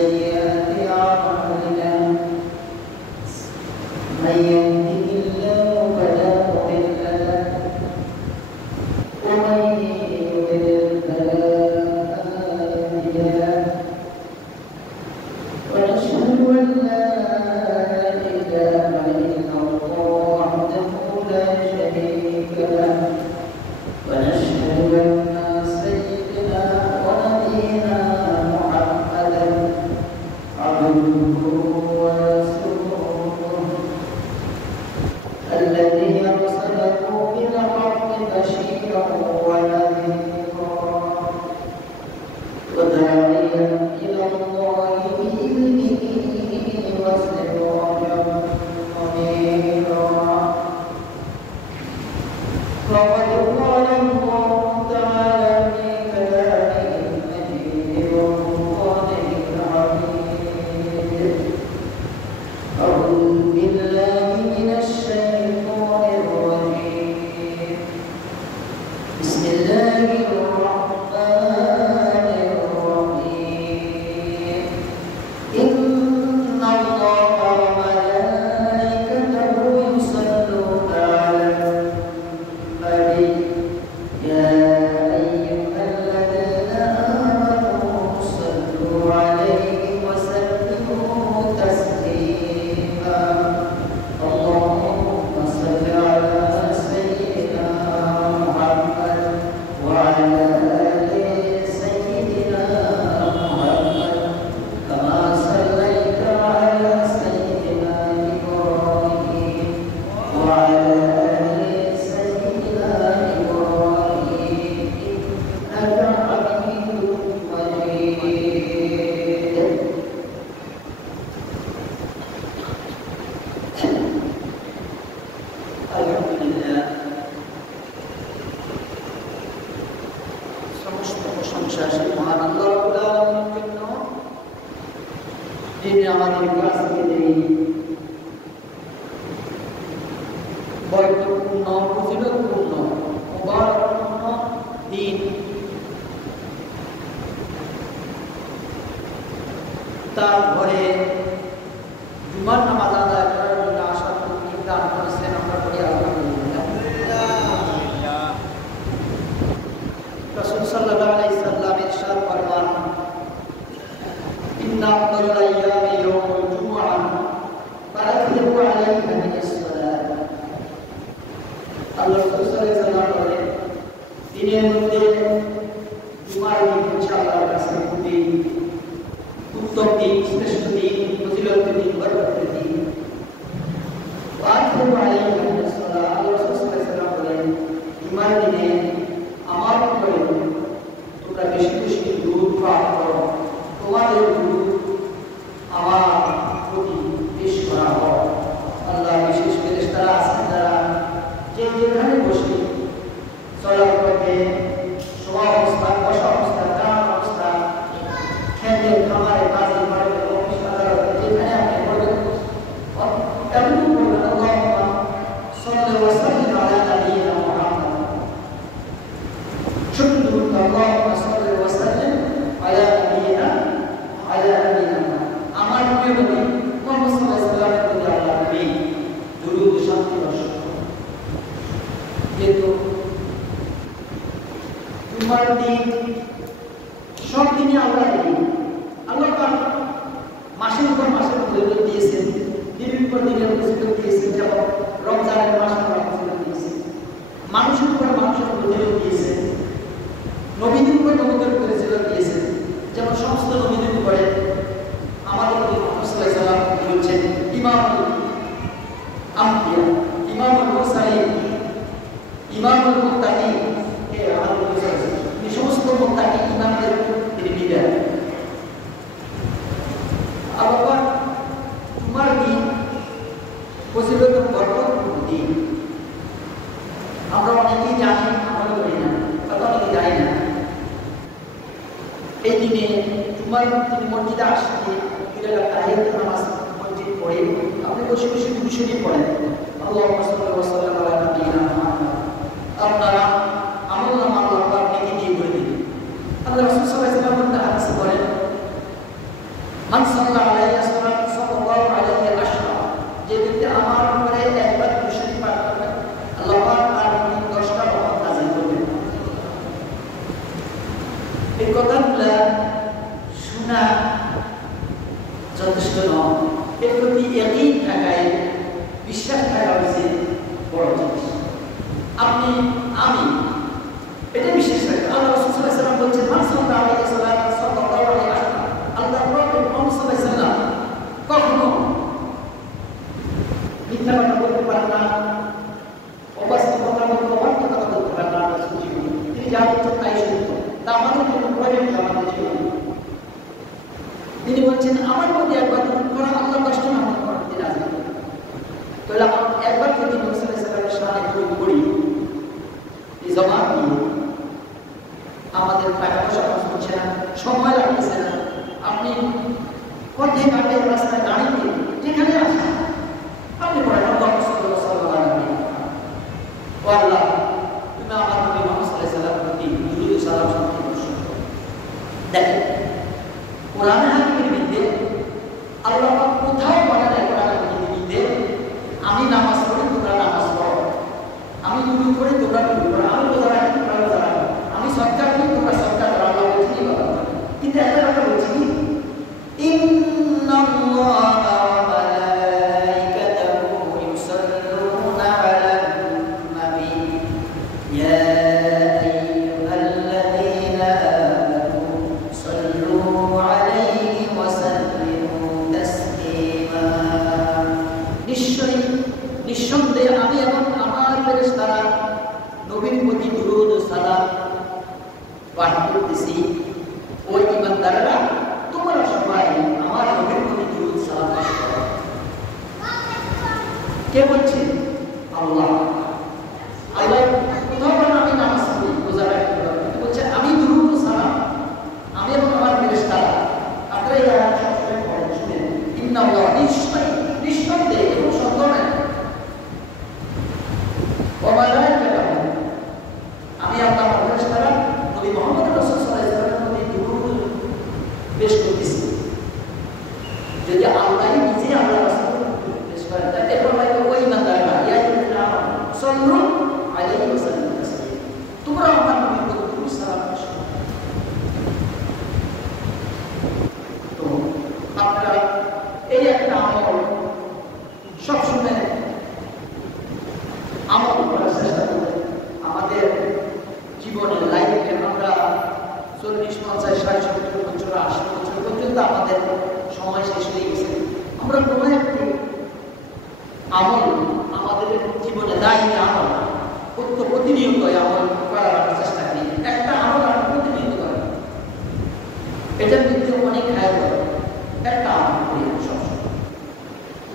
سيئات أعمالنا من يهده الله فلا مضل له ومن يضلل فلا هادي له ونشهد أن لا إله إلا الله وحده لا شريك له ونشهد أن سيدنا ونبينا محمدا عبده ورسوله الذي أرسله بالحق بشيرا ونذيرا وداعيا إلى الله بإذنه وسراجا منيرا فقد قال الله تعالى في كلامه المجيد وفرقانه الحميد أعوذ بالله من الشيطان الرجيم بسم الله الرحمن الرحيم إن الله وملائكته يصلون على النبي يا أيها الذين آمنوا صلوا عليه وسلموا تسليما اللهم صل على سيدنا محمد وعلى آل سيدنا محمد كما صليت على سيدنا إبراهيم وعلى آل سيدنا إبراهيم إنك حميد مجيد আলহামদুলিল্লাহ সমস্ত প্রশংসা সেই মহান আল্লাহ রাব্বুল আলামিনের জন্য যিনি আমাদের কাছে এই বরকতপূর্ণ ফজিলতপূর্ণ মুবারকপূর্ণ দিন তার ঘরে জুমার নামাজ আদায় করার জন্য আসার তৌফিক দান করেছেন আমরা পড়ি আলহামদুলিল্লাহ। রাসূল সাল্লাল্লাহু আলাইহি সাল্লাম ইরশাদ ফরমান ইন্না আফদালাল আইয়ামি ইয়াউমুল জুমআহ ফারাকতিবু আলাইহি মিনাস সালাত আল্লাহ রাসূল সাল্লাল্লাহু আলাইহি সাল্লাম বলেন দিনের মধ্যে জুমার দিন হচ্ছে আল্লাহর কাছে খুবই উত্তম দিন শ্রেষ্ঠ দিন ফজিলতের দিন বরকতের দিন ওয়াজিবু আলাইহি মিনাস সালাত আল্লাহ রাসূল সাল্লাল্লাহু আলাইহি সাল্লাম বলেন জুমার দিনে আমার উপরে তোমরা বেশি বেশি দুরূদ পাঠ করো তোমাদের দুরূদ আমার প্রতি পেশ করা হয় আল্লাহ বিশেষ ফেরেশতারা আছেন যারা যে যেখানে বসে চলার পথে শোয়া অবস্থা বসা অবস্থা দাঁড়ানো অবস্থা খেতে খামারে কাজে বাড়িতে অফিস আদালতে যেখানে আপনি করবেন এমন করবেন আল্লাহুম্মা সাল্লি ওয়া সাল্লিম আলা নাবিয়িনা মুহাম্মদ শুকরু আল্লাহুম্মা সাল্লি ওয়া সাল্লিম আলা নাবিয়িনা আমার প্রিয় নবী মুহাম্মদ সাল্লাল্লাহু আলাইহি ওয়াসাল্লামের প্রতি আল্লাহর নবী দুরূদ শান্তি বর্ষণ করুন। যেহেতু জুমার দিন সব দিনই আল্লাহর দিন আল্লাহ পাক মাসের উপর মাসের ফজিলত দিয়েছেন দিনের উপর দিনের ফজিলত দিয়েছেন যেমন রমজানের মাসের উপর ফজিলত দিয়েছেন মানুষের উপর মানুষের ফজিলত দিয়েছেন নবীদের উপর নবীদের ফজিলত দিয়েছেন যেমন সমস্ত নবীদের উপরে আমাদের নবী মুহাম্মদ সাল্লাল্লাহু আলাইহি ওয়াসাল্লাম বলেছেন ইমামুল আম্বিয়া ইমামুল মুরসালিন ইমামুল মুত্তাকিন কে আমাদের নবী সাল্লাল্লাহু আলাইহি ওয়াসাল্লাম এই সমস্ত মুত্তাকি ইমামদের তিনি লিডার আবার জুমার দিন ফজিলত বরকতপূর্ণ দিন আমরা অনেকেই জানি আমল করি না কথা অনেকে জানি না এই দিনে জুমার দিন মসজিদে আসলে তাহিয়াতুন নামাজ মসজিদ পড়ে আপনি বসে বসে দুরূদ শরীফ পড়েন আল্লাহুম্মা সাল্লি ওয়া সাল্লিম আলা নাবিয়িনা মুহাম্মদ আপনারা আমল নামা আল্লাহ আপনাকে দিয়ে করে দিবেন আল্লাহ রাসূল সাল্লাল্লাহু আলাইহি ওয়াসাল্লাম হাদিসে বলেন মান সাল্লা আলাইহি সাল্লাল্লাহু আলাইহি আশরা, যে ব্যক্তি আমার উপরে একবার দুরূদ পাঠ করবে আল্লাহ পাক তার প্রতি 10টা রহমত নাযিল করবেন। এই কথাগুলো শোনা যথেষ্ট নয়, এর প্রতি ইয়াকিন থাকায়, বিশ্বাস থাকা হচ্ছে বড় জিনিস। আপনি আমি এটা বিশ্বাস রাখি। আল্লাহ রাসূল সাল্লাল্লাহু আলাইহি ওয়াসাল্লাম বলছেন, মান সাল্লা আলাইহি সাল্লাল্লাহু আলাইহি ওয়াসাল্লাম, আল্লাহ প্রফেট মুহাম্মদ সাল্লাল্লাহু আলাইহি ওয়াসাল্লাম কখনো মিথ্যা কথা বলতে পারেন না, অবাস্তব কথা বলতে পারেন না। তিনি যা বলছেন তাই সত্য, তা আমাদের জন্য প্রয়োজন, আমাদের জীবন। তিনি বলছেন, আমার প্রতি একবার দুরূদ পড়া আল্লাহ 10টা রহমত করতে রাজি। তাহলে একবার যদি নবী সাল্লাল্লাহু আলাইহি ওয়াসাল্লামের শানে দুরূদ পড়ি, এই জবান দিয়ে আমাদের টাকা পয়সা খরচ হচ্ছে না, সময় লাগতেছে না। আপনি পথে ঘাটে রাস্তায় গাড়িতে যেখানে আসেন আপনি পড়েন আল্লাহ সাল্লাল্লাহু আলাইহি ওয়াসাল্লাম, ও আল্লাহ তুমি আমার নবী মুহাম্মদ সাল্লাল্লাহু আলাইহি ওয়াসাল্লামের প্রতি দুরূদ ও সালাম সম্পর্কে বর্ষণ করো। দেখেন কোরআন হাকিমের মধ্যে আল্লাহ পাক কোথাও বলে নাই, কোরআন হাকিমের মধ্যে আমি নামাজ পড়ি তোমরা নামাজ পড়ো, আমি দুরূদ পড়ি তোমরা দুরূদ পড়ো, আমি রোজা রাখি তোমরা রোজা রাখো, আমি সদকা করি তোমরা সদকা করো। আল্লাহ বলছেন এই কথা, কিন্তু একটা কথা বলছি কি, ইন্নাল্লাহা ওয়া মালাইকাতাহু ইউসাল্লুনা আলান নবী ইয়া আইয়ুহাল্লাযীনা আমানু সাল্লু আলাইহি ওয়া সাল্লিমু তাসলিমা। নিঃসন্দেহে আমি এবং আমার ফেরেশতারা নবীর প্রতি দুরূদ ও সালাম পাঠ করতেছি। ওই ঈমানদাররা তোমরা সবাই আমার নবীর প্রতি দুরূদ সালাম পাঠ করো। কে বলছে? আল্লাহ। আল্লাহ কোথাও বলেন আমি নামাজ পড়ি রোজা রাখি, বলছে আমি দুরূদ ও সালাম আমি এবং আমার ফেরেশতারা। আপনারা এই আয়াত সবসময় পড়েন, শুনেন, ইন্নাল্লাহ নিঃসন্দেহে এবং সন্দেহ নাই, আমি আল্লাহ ফেরেশতারা নবী মুহাম্মদ রাসূলুল্লাহ সাল্লাল্লাহু আলাইহি ওয়াসাল্লামের প্রতি দুরূদ পেশ করতেছি। যদি আল্লাহ নিজে আল্লাহ রাসূল পেশ করেন, তাহলে ফরমায় ওই ঈমানদাররা ইয়া আইয়ুহাল্লাযীনা আমানু সাল্লু আলাইহি ওয়া সাল্লিমু তাসলিমা, তোমরা আমার নবীর প্রতি দুরূদ সালাম পেশ করো। তো আপনারা এই একটা আমল সবসময় আমল করার চেষ্টা করবেন। আমাদের জীবনের লাইফে আমরা 40, 50, 60, 70 বছর, 80 বছর পর্যন্ত আমাদের সময় শেষ হয়ে গেছে। আমরা কোনো একটি আমল আমাদের জীবনে দায়ী আমল প্রতিনিয়ত আমল করার চেষ্টা করি। একটা আমল আমরা প্রতিনিয়ত করি, এটার মধ্যে অনেক খায় করে একটা আমল করি সবসময়।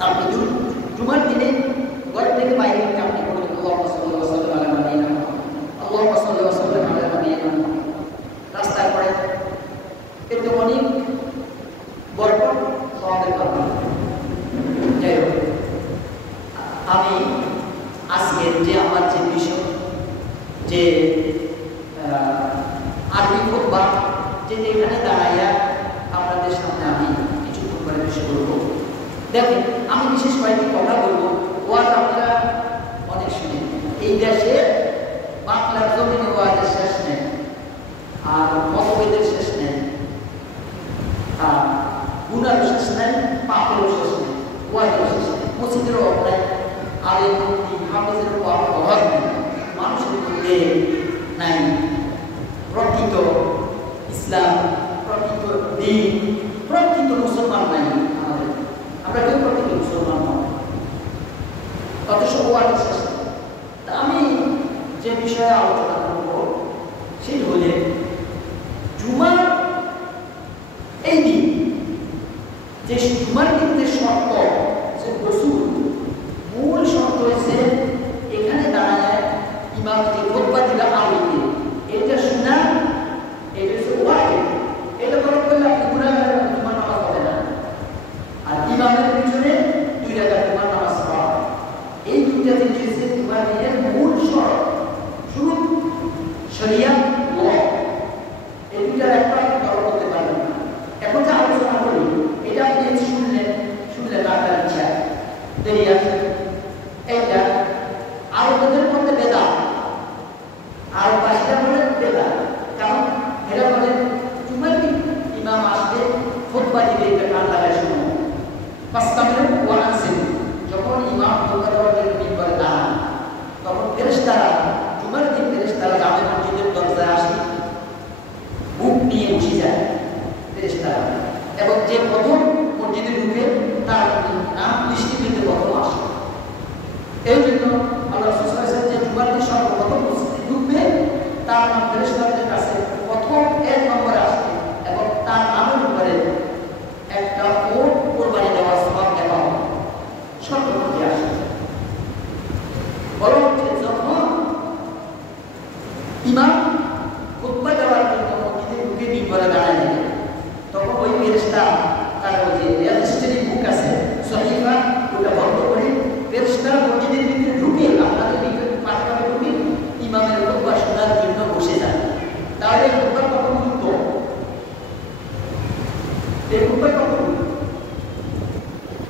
আপনি জুমার দিনে ঘর থেকে বাইরে আপনি বলেন আল্লাহুম্মা সাল্লি ওয়া সাল্লিম আলা নাবিয়িনা মুহাম্মদ, আল্লাহুম্মা সাল্লি ওয়া সাল্লিম আলা নাবিয়িনা মুহাম্মদ। রাস্তায় পড়ে এতে অনেক বরকত সওয়াবের কথা। যাই হোক, আমি আজকের যে আমার যে বিষয়, যে আরবি খুতবা, যে এখানে দাঁড়াইয়া আপনাদের সামনে আমি কিছুক্ষণ পরে বিষয় বলবো। দেখেন আমি বিশেষ কয়েকটি কথা বলবো। ওয়াজ আপনারা অনেক শুনেন, এই দেশে বাংলার জমিনে ওয়াজের শেষ নেই, আর মতভেদের শেষ নেই, আর গুনার শেষ নেই, পাপেরও শেষ নেই, ওয়াজের শেষ নেই, মসজিদেরও অভাব নাই, আলেম মুফতি হাফেজের অভাব নেই, মানুষের মধ্যে নাই প্রকৃত ইসলাম, প্রকৃত দ্বীন, প্রকৃত মুসলমান নাই আমাদের। আমরা কেউ প্রকৃত মুসলমান নয়, অথচ ওয়াজের শেষ নেই। তা আমি যে বিষয়ে আলোচনা করব সেটি হলে জুমার এই দিন, যে জুমার দিন যে শর্ত, যে রসুল মূল শর্ত হয়েছে এখানে দাঁড়ায় ইমাম যে খুতবা দিলা আরবিতে, এটা শোনা, এটা হচ্ছে ওয়াজিব। এটা বরং করলে আপনি গুনাহগার জুমার নামাজ হবে না। আর ইমামের পিছনে 2 রাকাত জুমার নামাজ পড়া, এই দুইটা জিনিস জুমার দিনের মূল শর্ত। শুরু শরিয়াত ল, এই দুইটার একটা আপনি তর্ক করতে পারবেন না। এখন যে আলোচনা করি লাগায় শুনো। ফাসতামিউ ওয়া আনসিতু। যখন ইমাম খুতবা দেওয়ার জন্য মিম্বরে দাঁড়ান, তখন ফেরেশতারা, জুমার দিন ফেরেশতারা জামে মসজিদের দরজায় আসে, বুক নিয়ে বসে যায় ফেরেশতারা, এবং যে প্রথম মসজিদে ঢুকে তার নাম দৃষ্টিতে প্রথম আসে। এই জন্য আল্লাহ রাসূল সাল্লাল্লাহু আলাইহি ওয়াসাল্লাম যে জুমার দিন সর্বপ্রথম মসজিদে ঢুকবে তার নাম ফেরেশতাদের কাছে প্রথম 1 নম্বরে আসবে, এবং তার নামের উপরে একটা ওট কুরবানি দেওয়ার সওয়াব দেওয়া হবে, সর্বপ্রথম আসে। বরং যখন ইমাম খুতবা দেওয়ার জন্য মসজিদে ঢুকে মিম্বরে দাঁড়ায় যাবে, তখন ওই ফেরেশতা তার যে রেজিস্ট্রি বুক আছে সহিফা, ওটা বন্ধ করে ফেরেশতা মসজিদের ভিতরে ঢুকে আপনাদের ভিতরে পাঠাবে, ঢুকে ইমামের খুতবা শোনার জন্য বসে যায়। তাহলে খুতবা কখন উঠতো? এই খুতবা কখন উঠতো?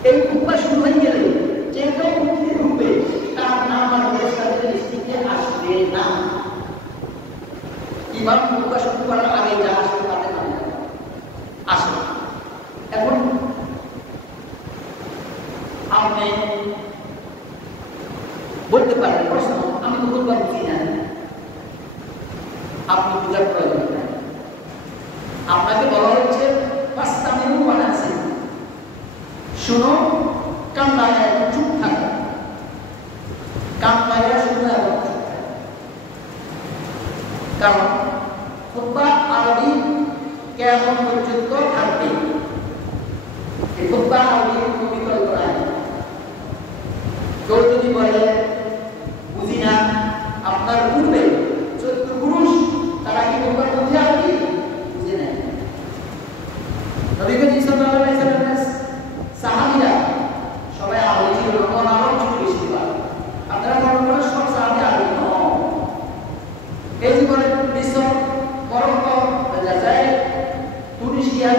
এই খুতবা শুরু হয়ে গেলে যে কেউ মসজিদে ঢুকবে তার নাম আর ফেরেশতাদের লিস্টিতে আসবে না। ইমাম খুতবা শুরু করার আগে যা আসবে তাদের নাম আসে। এখন আপনি বলতে পারেন, প্রশ্ন, আমি তো খুতবা বুঝি না। আপনি বুঝার প্রয়োজন নেই। আপনাকে বলা হচ্ছে ফাসতামিউ ওয়া আনসিতু, শুনো, কান লাগায় চুপ থাকো, কান লাগায় শুনো এবং চুপ থাকো। কারণ খুতবা আরবি কেমন পর্যন্ত থাকবে, এই খুতবা আরবি কোনো বিকল্প নাই। কেউ যদি বলে বুঝি না, আপনার পূর্বে 14 পুরুষ তারা কি খুতবা বুঝে আরবি? বুঝে নেয়। নবী করিম সাল্লাল্লাহু আলাইহি ওয়াসাল্লামের সাহাবীরা সবাই আরবি ছিল, তখন আরব ছিল বেশিরভাগ। আপনারা মনে করেন সব সাহাবী আরবি নয়। এই জীবনে মিশর, মরক্কো, জাজাইর, তুনিসিয়া,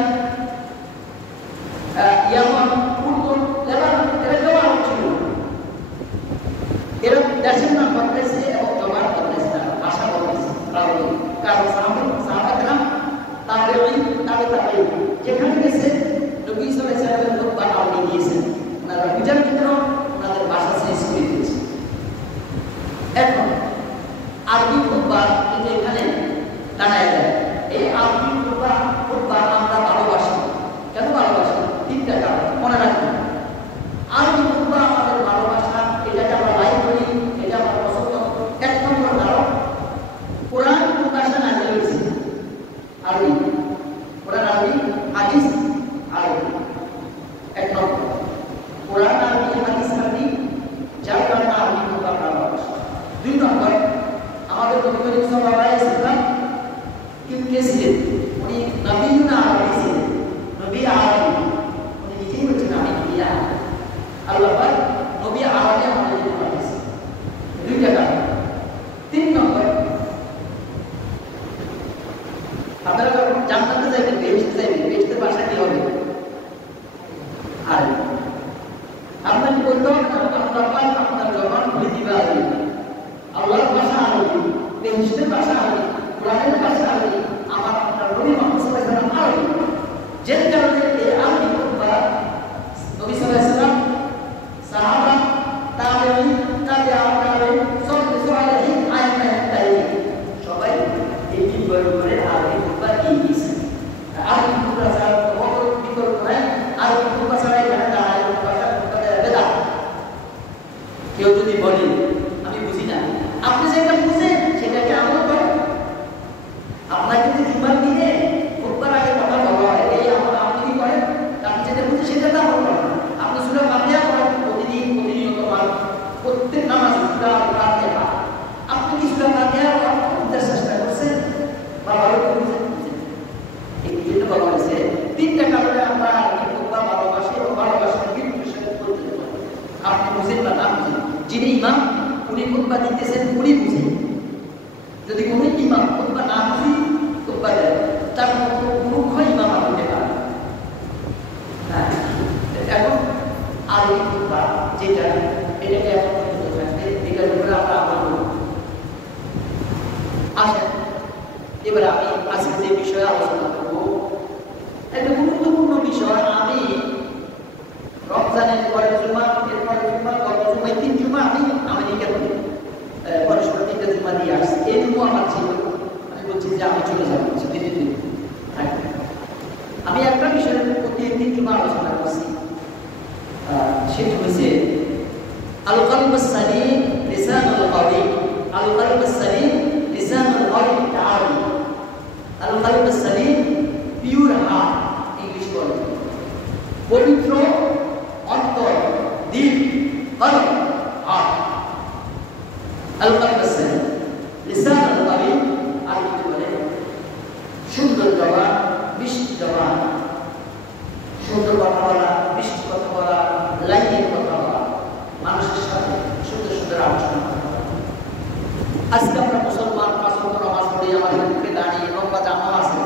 ইয়ামান, উর্দুন, লেবানন, এরা কেউ আরব ছিল। এরা দেশের নাম বদলেছে এবং জমার বদলেছে, ভাষা বদলেছে। কারণ সাহাবায়ে-কেরাম, তাবেঈন, তাবেঈন যেখানে গেছে নবী সাল্লাল্লাহু আলাইহি ওয়াসাল্লামের খুতবা আরবি দিয়েছেন, ওনারা বুঝার জন্য ওনাদের ভাষা চেঞ্জ করে দিয়েছে। এখন আরবি খুতবা কিন্তু এখানে দাঁড়ায় যায়। এই আরবি খুতবা আমরা ভালোবাসি। কেন ভালোবাসি? 3টা কারণ মনে রাখবেন। আরবি খুতবা আমাদের ভালোবাসা, এটাকে আমরা লাইক করি, এটা আমরা পছন্দ। 1 নম্বর কারণ, কোরআন কোন ভাষায় নাযিল হয়েছে? আরবি। কোরআন আরবি, হাদিস আরবি। 1 নম্বর, কোরআন আরবি, হাদিস আরবি, যার কারণে আরবি খুতবা আমরা ভালোবাসি। 2 নম্বর, আমাদের নবী করিম সাল্লাল্লাহু আলাইহি ওয়াসাল্লাম কে ছিলেন? উনি নবীউন আরবি ছিলেন, নবী আরবি। উনি নিজেই বলছেন আমি নবী আরবি। আল্লাহ পাক নবী আরবি আমাদের জন্য পাঠিয়েছেন। 2টা কারণ। 3 নম্বর, আপনারা যখন জান্নাতে যাবেন, বেহেশতে যাবেন, বেহেশতের ভাষা কি হবে? আরবি। আপনাকে বলতে হবে না আল্লাহ পাক আপনার জবান খুলে দিবে আরবি। আল্লাহর ভাষা আরবি, বেহেশতের ভাষা আরবি, কোরআনের ভাষা আরবি, আমার আপনার নবী মুহাম্মদ সাল্লাল্লাহু আলাইহি ওয়াসাল্লাম আরবি। যে কারণে এই আরবি খুতবা নবী সাল্লাল্লাহু আলাইহি ওয়াসাল্লাম, সাহাবা, তাবেঈন, তাবেঈন, সাহাবায়ে আইম্মায়ে সবাই এই মিম্বরের উপরে আরবি খুতবা দিয়েছে। আরবি খুতবা ছাড়া কোনো বিকল্প নাই। আরবি খুতবা ছাড়া এখানে দাঁড়ায় ভাষা খুতবা দেওয়া বেদাত। কেউ যদি বলে আমি বুঝি না, আপনি যেটা বুঝেন সেটাকে আমল করেন। আপনাকে যদি জুমার দিনে খুতবার আগে কথা বলা হয়, এই আমল আপনি কি করেন? আপনি যেটা বুঝেন সেটা তো আমল করেন। আপনি সূরা ফাতিহা পড়েন প্রতিদিন, প্রতিনিয়ত, প্রত্যেক নামাজে সূরা ফাতিহা। আপনি কি সূরা ফাতিহা বুঝতে চেষ্টা করছেন বা ভালো করে বুঝেন? এই জন্য বলা হয়েছে 3টা কারণে আমরা খুতবা ভালোবাসি এবং ভালোবাসার বিরুদ্ধে সাথে বলতে পারি। আপনি বুঝেন বা না বুঝেন, যিনি ইমাম উনি খুতবা দিতেছেন, উনি বুঝেন। যদি কোনো ইমাম খুতবা না বুঝি খুতবা দেয়, তার মতো মূর্খ ইমাম হতে পারে। এখন আরবি খুতবা যেটা, এটাকে এখন পর্যন্ত থাকবে, এটার উপরে আমরা আমল করব। আসেন এবার আমি আজকে যে বিষয়ে আলোচনা করব, একটা গুরুত্বপূর্ণ বিষয়। আমি করতেছি, সেটা হয়েছে আল কলবুস সালিম লিসানুল কওলি, আল কলবুস সালিম লিসানুল কওলি তাআলি, আল কলবুস সালিম পিওর হার্ট ইংলিশ বলে, পবিত্র অন্তর, দিল, কলব, হার্ট। আল কলবুস সালিম লিসানুল কওলি আর কি বলে সুন্দর জবান, মিষ্টি জবান, সুন্দর কথা বলা, মিষ্টি কথা বলা, লাইনের কথা বলা, মানুষের সাথে সুন্দর সুন্দর আলোচনা করা। আজকে আমরা মুসলমান, 5 ওয়াক্ত নামাজ পড়ি, আমাদের মুখে দাঁড়িয়ে লম্বা জামা আছে,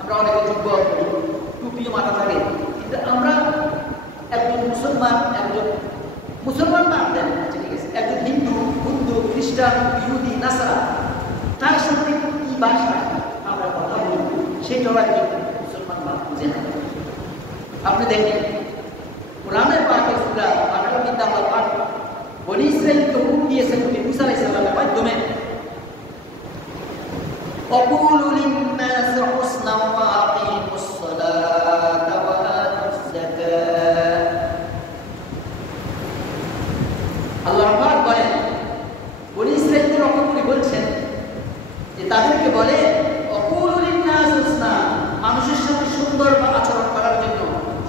আমরা অনেকে যুব্ব করি, টুপিও মাথা থাকে, কিন্তু আমরা একজন মুসলমান বাদ দেন, ঠিক আছে, একজন হিন্দু, বুদ্ধ, খ্রিস্টান, ইহুদি, নাসারা, তার সাথে কি ভাষায় আমরা কথা বলি সেটাও একজন মুসলমান বাদ বুঝে না। আপনি দেখেন কোরআনে পাকের সূরা 18 আল্লাহ পাক বনি ইসরাঈলকে হুকুম দিয়েছেন নবী মুসা আলাইহিস সালামের মাধ্যমে, ওয়াকুলু লিন-নাসি হুসনান ওয়া আকিমুস সালাতা ওয়া আতুজ যাকাত। আল্লাহ পাক বলেন বনি ইসরাঈলদের রক্ষণকারী বলছেন যে তাদেরকে বলে ওয়াকুলু লিন-নাসি হুসনা, মানুষের সাথে সুন্দর আচরণ করার জন্য,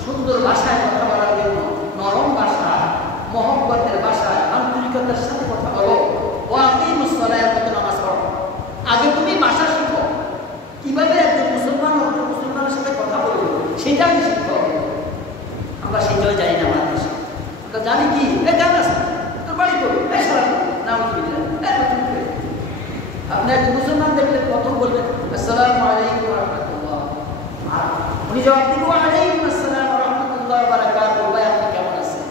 সুন্দর ভাষায় কথা বলার জন্য, নরম ভাষা, মহব্বতের ভাষায়, আন্তরিকতার সাথে কথা বলো, ও আকিমুস সালাত, নামাজ পড়ো। আগে তুমি ভাষা শিখো, কিভাবে একজন মুসলমান অন্য মুসলমানের সাথে কথা বলবো সেটা আমি শিখবো। আমরা সেটাও জানি না আমাদের দেশে। আমরা জানি কি গান আছে, তোর বাড়ি করবো, নাম কি আপনি একজন মুসলমান দেখলে প্রথম বলবেন আসসালামু আলাইকুম ওয়া রাহমাতুল্লাহ, আর উনি জবাব দিবেন ওয়া আলাইকুম আসসালাম ওয়া রাহমাতুল্লাহি ওয়া বারাকাতুহু, ভাই আপনি কেমন আছেন?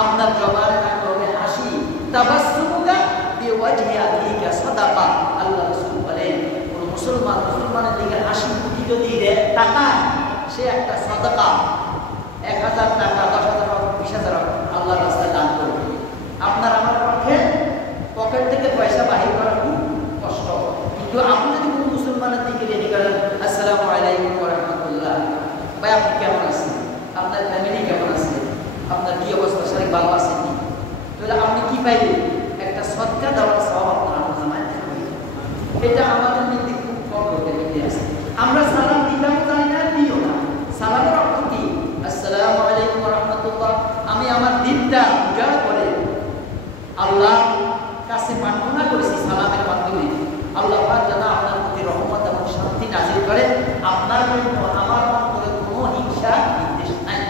আপনার জবানে থাকতে হবে হাসি, তাবাসসুমুকা বিওয়াজহি আখিকা সাদাকা। আল্লাহ রাসূল বলেন কোন মুসলমানের দিকে হাসি মুখে যদি দেয় টাকা, সে একটা সাদাকা, 1000 টাকা, 10,000 টাকা, 20,000 টাকা আল্লাহর রাস্তায় দান করবে। আপনার আমার পক্ষে পকেট থেকে পয়সা বাহির করা খুব কষ্ট, কিন্তু আপনি যদি কোনো মুসলমানের দিকে রেডি করেন আসসালামু আলাইকুম ওয়া রাহমাতুল্লাহ, ভাই আপনি কেমন আছেন, আপনার ফ্যামিলি কেমন আছে, আপনার কি অবস্থা, শরীর ভালো আছে কি, তাহলে আপনি কি পাইলেন? একটা সদকা দেওয়ার সওয়াব আপনার আমলনামায় থাকবে। এটা আমাদের মধ্যে খুব কম লোকের মধ্যে আছে। আমরা সালাম দিতাম জানি না, দিও না। সালামের অর্থ কি? আসসালামু আলাইকুম ওয়া রাহমাতুল্লাহ। আমি আমার দিনটা উজাড় করে আল্লাহ কাছে প্রার্থনা করেছি সালামের মাধ্যমে, আল্লাহ পাক যেন আপনার প্রতি রহমত এবং শান্তি নাযিল করে, আপনার জন্য আমার অন্তরে কোনো হিংসা বিদ্বেষ নাই।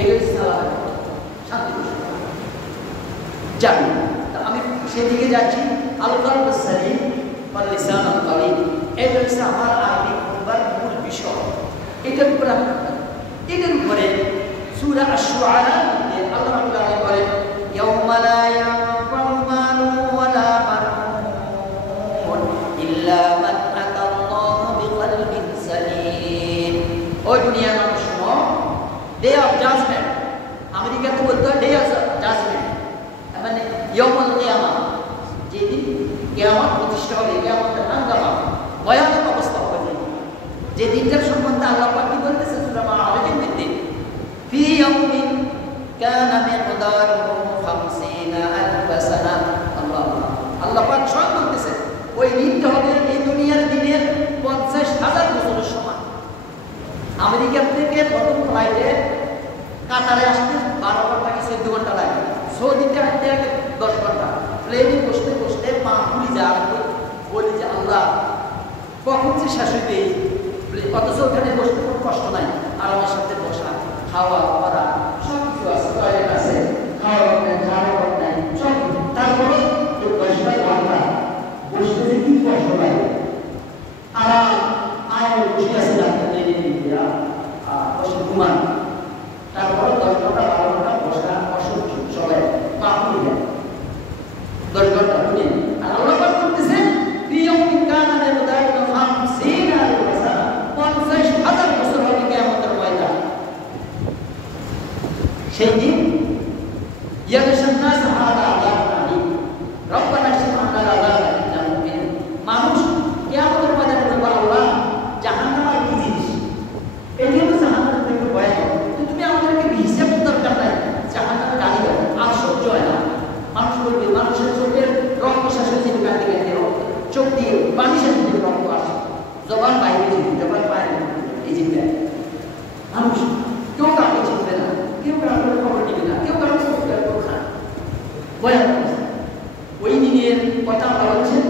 এই সালামের শান্তি জানি। আমি সেদিকে যাচ্ছি, আল কলবুস সালিম ওয়াল লিসানুল কওলি, এটা হচ্ছে আমার আরবি পড়বার মূল বিষয়। এটার উপরে সূরা আশ-শুআরা আল্লাহ রাব্বুল আলামিন বলেন ইয়াউমা লা ইয়ানফাউ মালুন ওয়ালা বানুন ইল্লা মান আতাল্লাহ বিকলবিন সালিম। ও দুনিয়ার মানুষ শুনো, ডে অফ জাজমেন্ট, আমেরিকাতে বলতে হয় ডে অফ জাজমেন্ট, মানে ইয়াউমুল কিয়ামা, যেদিন কিয়ামত প্রতিষ্ঠা হবে, কিয়ামতের হাঙ্গামা, ভয়ানক অবস্থা হবে, যে দিনটার সম্বন্ধে আল্লাহ পাক কি বলতেছে সূরা মাআরিজের মধ্যে, ফি ইয়াউমিন কানা মিকদারুহু 50000 সানা। আল্লাহ পাক স্বয়ং বলতেছে ওই দিনটা হবে এই দুনিয়ার দিনের 50,000 বছরের সমান। আমেরিকা থেকে প্রথম ফ্লাইটে কাতারে আসতে 12 ঘন্টা কি 14 ঘন্টা লাগে, সৌদিতে আসতে 10 ঘন্টা। প্লেনে বসতে বসতে পা ফুলি যায়, বলি যে আল্লাহ কখন যে শেষ হইবে, অথচ ওখানে বসতে কোনো কষ্ট নাই, আরামের সাথে বসা, খাওয়া পড়া সব কিছু আছে, টয়লেট আছে, খাওয়া নাই সব। তারপরে 10 ঘন্টা বসতে যে কি কষ্ট লাগে, আরাম আয় বসে আছে ডাক্তার বসে ঘুমান, তারপরে 10 ঘন্টা 12 ঘন্টা বসা অসহ্য, সবাই পা ফুলি যায় 10 ঘন্টা ঘুরে। আর আল্লাহ পাক বলতেছেন বিয়াউমিন কানা মিকদারুহু 50000 সানা, 50,000 বছর হবে কিয়ামতের ময়দান। সেই দিন ইয়াগশান নাস হাদা আযাবুন আলীম রব্বানা কশিফ আন্না আযাবা ইন্না মুমিনুন। মানুষ কিয়ামতের ময়দানে বলবে আল্লাহ জাহান্নাম আর কি জিনিস, এটি হলো জাহান্নাম থেকে ভয়ানক, তুমি আমাদের ভয়ানক। ওই দিনের কথা আমরা বলছেন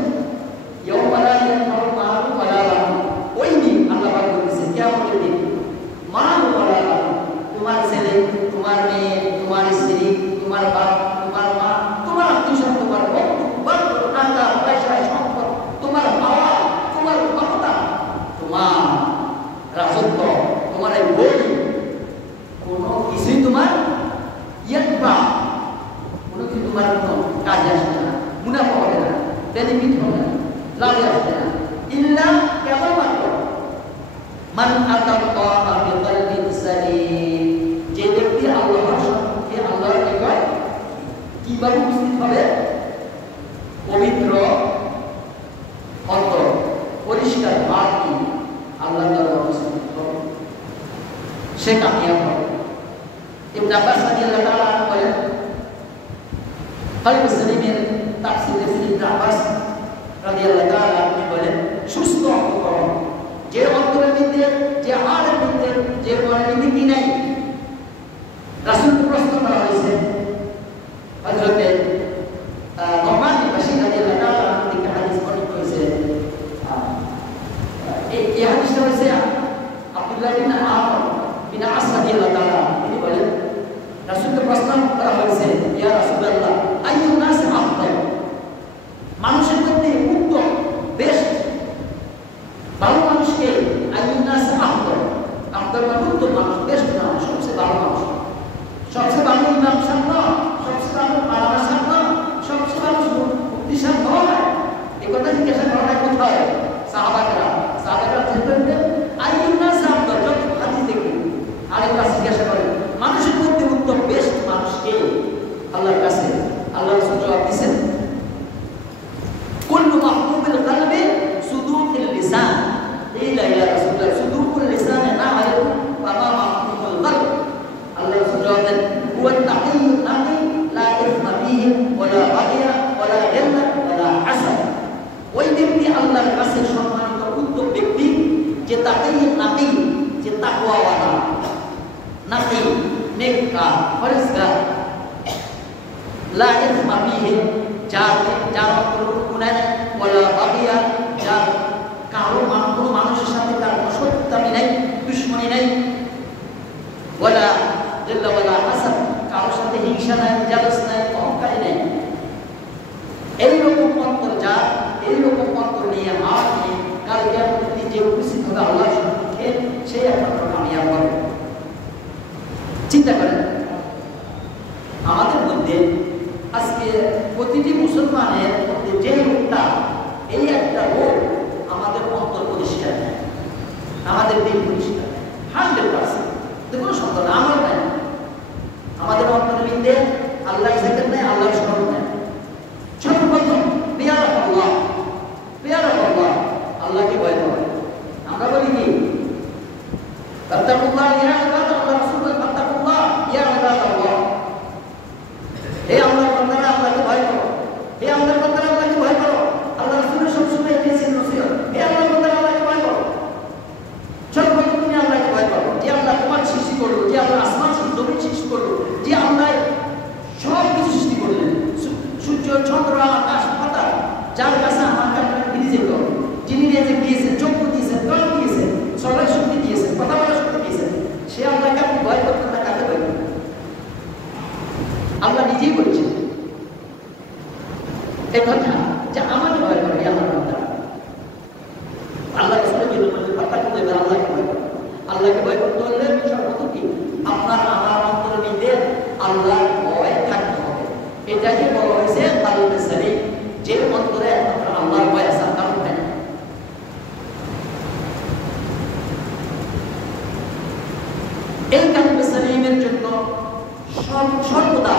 ওই দিন আল্লাহ পাক বলেছে কিয়ামতের দিন তোমার ছেলে, তোমার মেয়ে, তোমার স্ত্রী, তোমার বাপ, তোমার মা, তোমার আত্মীয়, তোমার বন্ধু, টাকা পয়সা, সম্পদ, তোমার বাবা, তোমার ক্ষমতা, তোমার রাজত্ব, তোমার এই বই, কোনো কিছুই তোমার কোনো কিছু তোমার কোনো কাজে আসবে না, মুনাফা হবে না, বেনিফিট হবে না, লাভে আসবে না। ইল্লা কেবলমাত্র মান আতাল্লাহ বিকলবিন সালিম, যে ব্যক্তি আল্লাহর সম্মুখে আল্লাহর নিকট কিভাবে উপস্থিত হবে? পবিত্র অন্তর, পরিষ্কার ভাব নিয়ে আল্লাহ তাআলা উপস্থিত হবে, সে কামিয়াব হবে। ইবনে আব্বাস রাদিয়াল্লাহু তাআলা আনহু বলেন, কলবে সালিমের তাফসীরে ইবনে আব্বাস রাদিয়াল্লাহু তাআলা আনহু বলেন, সুস্থ অন্তর, যে অন্তরের মধ্যে, যে হাড়ের মধ্যে, যে মনের মধ্যে কি নাই। রাসূলকে প্রশ্ন করা হয়েছে, হযরতে নোমান বিন বাশীর রাদিয়াল্লাহু তাআলা আনহু থেকে হাদিস বর্ণিত হয়েছে। এই হাদিসটা হয়েছে আব্দুল্লাহ বিন আমর বিন আস রাদিয়াল্লাহু তাআলা, তিনি বলেন রাসূলকে প্রশ্ন করা হয়েছে, ইয়া রাসূলুল্লাহ আইয়ুন নাস আফদাল, মানুষের মধ্যে উত্তম বেস্ট ভালো মানুষকে আইয়ুন নাস আফদাল, আফদাল মানে উত্তম মানুষ, বেস্ট মানুষ, সবচেয়ে ভালো মানুষ, সবচেয়ে ভালো ইমাম সাহেব নয়, সবচেয়ে ভালো মাওলানা সাহেব নয়, সবচেয়ে ভালো মুফতি সাহেব নয়। এই কথা জিজ্ঞাসা করা হয় কোথায়? সাহাবারা বলতেন আইয়ুন নাস আফদাল, যত হাদিস দেখি আরেকবার জিজ্ঞাসা করেন মানুষের মধ্যে উত্তম বেস্ট মানুষকে। আল্লাহর কাছে আল্লাহ রাসূল জবাব দিয়েছেন, কুল্লু মাহবুবিল কলবি সুদুকুল লিসান, ইলা ইয়া রাসূলুল্লাহ সুদুকুল লিসান না আলাইকু ওয়া মা মাহবুবুল কলব। আল্লাহ রাসূল জবাব দেন, হুয়া তাকিয়ুন নাকি লা ইসমা ফীহি ওয়ালা বাগিয়া ওয়ালা গিল্লা ওয়ালা হাসাদ। ওই ব্যক্তি আল্লাহর কাছে সম্মানিত উত্তম ব্যক্তি, যে তাকিয়ুন নাকি, যে তাকওয়াওয়ালা, নাকি নেককার, পরিষ্কার, লা ইসমা ফীহি, যার কোনো গুনাহ নেই, ওয়ালা বাগিয়া, যার কোনো মানুষের সাথে তার কোনো শত্রুতামি নেই, দুশমনি নেই, ওয়ালা গিল্লা ওয়ালা হাসাদ, কারোর সাথে হিংসা নাই, জালাস নাই, অহংকারী নেই। এইরকম অন্তর যার, এইরকম অন্তর নিয়ে হাত নিয়ে কাল কিয়ামতের দিন যে উপস্থিত হবে আল্লাহর সম্মুখে, সেই একমাত্র কামিয়াব হবে। চিন্তা করেন, আমাদের মধ্যে আজকে প্রতিটি মুসলমানের মধ্যে যে রোগটা, এই একটা রোগ, আমাদের অন্তর পরিষ্কার নেই, আমাদের দিল পরিষ্কার নেই, 100%। দেখুন সন্তান আমার নাই, আমাদের অন্তরের মধ্যে আল্লাহ জিকির নেই, আল্লাহর স্মরণ নেই। সর্বপ্রথম পেয়ারা আল্লাহ, আল্লাহকে ভয় করে। আমরা বলি কি ফাত্তাকুল্লাহ ইয়া ইবাদাল্লাহ, রাসূল ফাত্তাকুল্লাহ ইয়া ইবাদাল্লাহ, হে আল্লাহর বান্দারা আল্লাহকে ভয় করো, হে আল্লাহর বান্দারা আল্লাহকে ভয় করো। আল্লাহ রাসূলের সবসময় দিয়েছেন নসিহত, হে আল্লাহর বান্দারা আল্লাহকে ভয় করো। সর্বপ্রথম তুমি আল্লাহকে ভয় করো, যে আল্লাহ তোমার সৃষ্টি করলো, যে আল্লাহ আসমান জমিন সৃষ্টি করলো, যে আল্লাহ সব কিছু সৃষ্টি করলেন, সূর্য, চন্দ্র, আকাশ, পাতাল, যার কাছে আমাকে আপনাকে ফিরে যেতে হবে, যিনি নিজে দিয়েছেন, চক্ষু দিয়েছেন, কান দিয়েছেন, চলার শক্তি দিয়েছেন, কথা বলার শক্তি দিয়েছেন, সে আল্লাহকে আপনি ভয় করতেন না, কাকে ভয় করতেন? আল্লাহ নিজেই বলছেন এই কথা, যে আমাকে ভয় করে আমার বান্দা। আল্লাহ রাসূলের জন্য বলতে ফাত্তাকুল্লাহ, আল্লাহকে ভয় করো। আল্লাহকে ভয় করতে হলে সর্বপ্রথম কি আপনার আমার অন্তরের মধ্যে আল্লাহর ভয় থাকতে হবে। এটাকে বলা হয়েছে কলবে সালিম, যে অন্তরে একমাত্র আল্লাহর ভয় আছে, কারণ ভয় নেই। এই কলবে সালিমের জন্য সর্বদা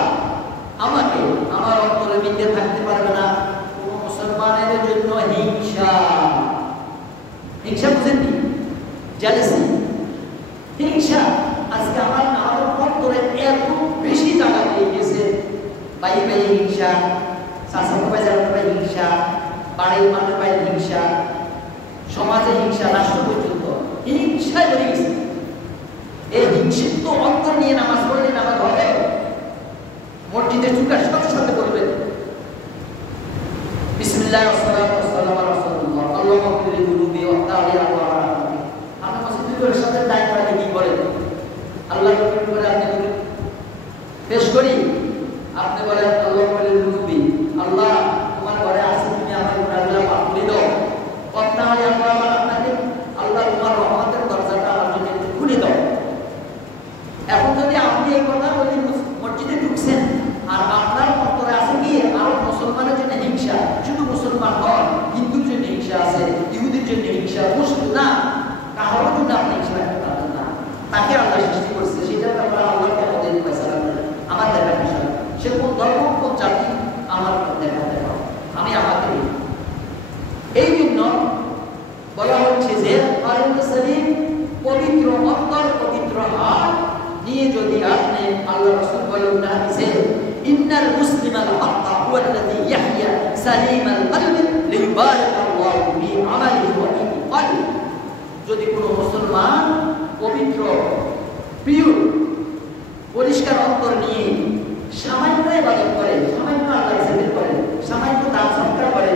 আমাকে আমার অন্তরের মধ্যে থাকতে পারবে না কোন মুসলমানের জন্য হিংসা। হিংসা বুঝেননি? জেলাসি, হিংসা। আজকে আমাদের অন্তরে এত বেশি জায়গা পেয়ে গেছে। ভাই ভাই হিংসা, শাসক ভাই হিংসা, বাড়ির মানুষ ভাই হিংসা, সমাজে হিংসা, রাষ্ট্র পর্যন্ত হিংসায় বেড়ে গেছে। এই হিংসিত অন্তর নিয়ে নামাজ পড়লে নামাজ হবে? মসজিদে মসজিদে ঢুকার সাথে সাথে বলবেন বিসমিল্লাহির রহমানির রহিম সাল্লাল্লাহু আলাইহি ওয়াসাল্লাম আল্লাহুম্মা কুল্লি যুনুবি ওয়া তাআলি আল্লাহ আপনি মসজিদে ঢুকার সাথে টাইম করে কি বলেন আল্লাহর করে আপনি পেশ করি আপনি বলেন আল্লাহুম্মা কুল্লি যুনুবি আল্লাহ তোমার ঘরে আছে তুমি আমার গুনাহগুলো মাফ করে দাও ওয়া তাআলি আল্লাহ আপনাকে আল্লাহ তোমার রহমতের দরজাটা আমার জন্য খুলে দাও এখন যদি আপনি এই কথা বলে মসজিদে ঢুকছেন আর আপনার অন্তরে আছে কি আর মুসলমানের জন্য হিংসা শুধু মুসলমান নয় হিন্দুর জন্য হিংসা আছে ইহুদির জন্য হিংসা মুসলিম না কারোর জন্য আপনি হিংসা রাখতে পারবেন না তাকে আল্লাহ সৃষ্টি করছে সেটা ব্যাপারে আল্লাহকে আমাদের ফয়সালা করেন আমার দেখার বিষয় সে কোন ধর্ম কোন জাতি আমার দেখাতে হবে আমি আমাকে এই জন্য বলা হচ্ছে যে আল্লাহ সালিম পবিত্র অন্তর পবিত্র হাত নিয়ে যদি আপনি আল্লাহ রাসূল বলেন না হাদিসে ইন্নাল মুসলিমাল হাক্কা হুয়া আল্লাযী ইয়াহইয়া সালিমাল কলবি লিইবারাকাল্লাহু ফি আমালিহি ওয়া ইন কলবি যদি কোনো মুসলমান পবিত্র পিওর পরিষ্কার অন্তর নিয়ে সামান্য ইবাদত করে সামান্য আল্লাহর জিকির করে সামান্য দান সৎকার করে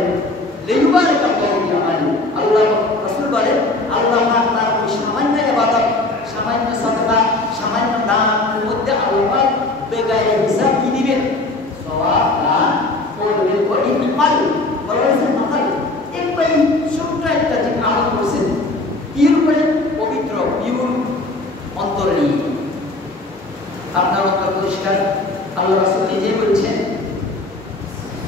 লিইবারাকাল্লাহু ফি আমালিহি আল্লাহ রাসূল বলেন আল্লাহ পাক তার সামান্য ইবাদত সামান্য সাদকা সামান্য দানের মধ্যে আল্লাহ বেগায়ে হিসাব কি দিবেন সওয়াব দান করবেন ওই নিপাল বলেছেন মাথায় একবার ছোট্ট একটা যে আমল করেছেন এর উপরে পবিত্র পিওর অন্তর নিয়ে আপনার অন্তর পরিষ্কার আল্লাহ রাসূল নিজেই বলছেন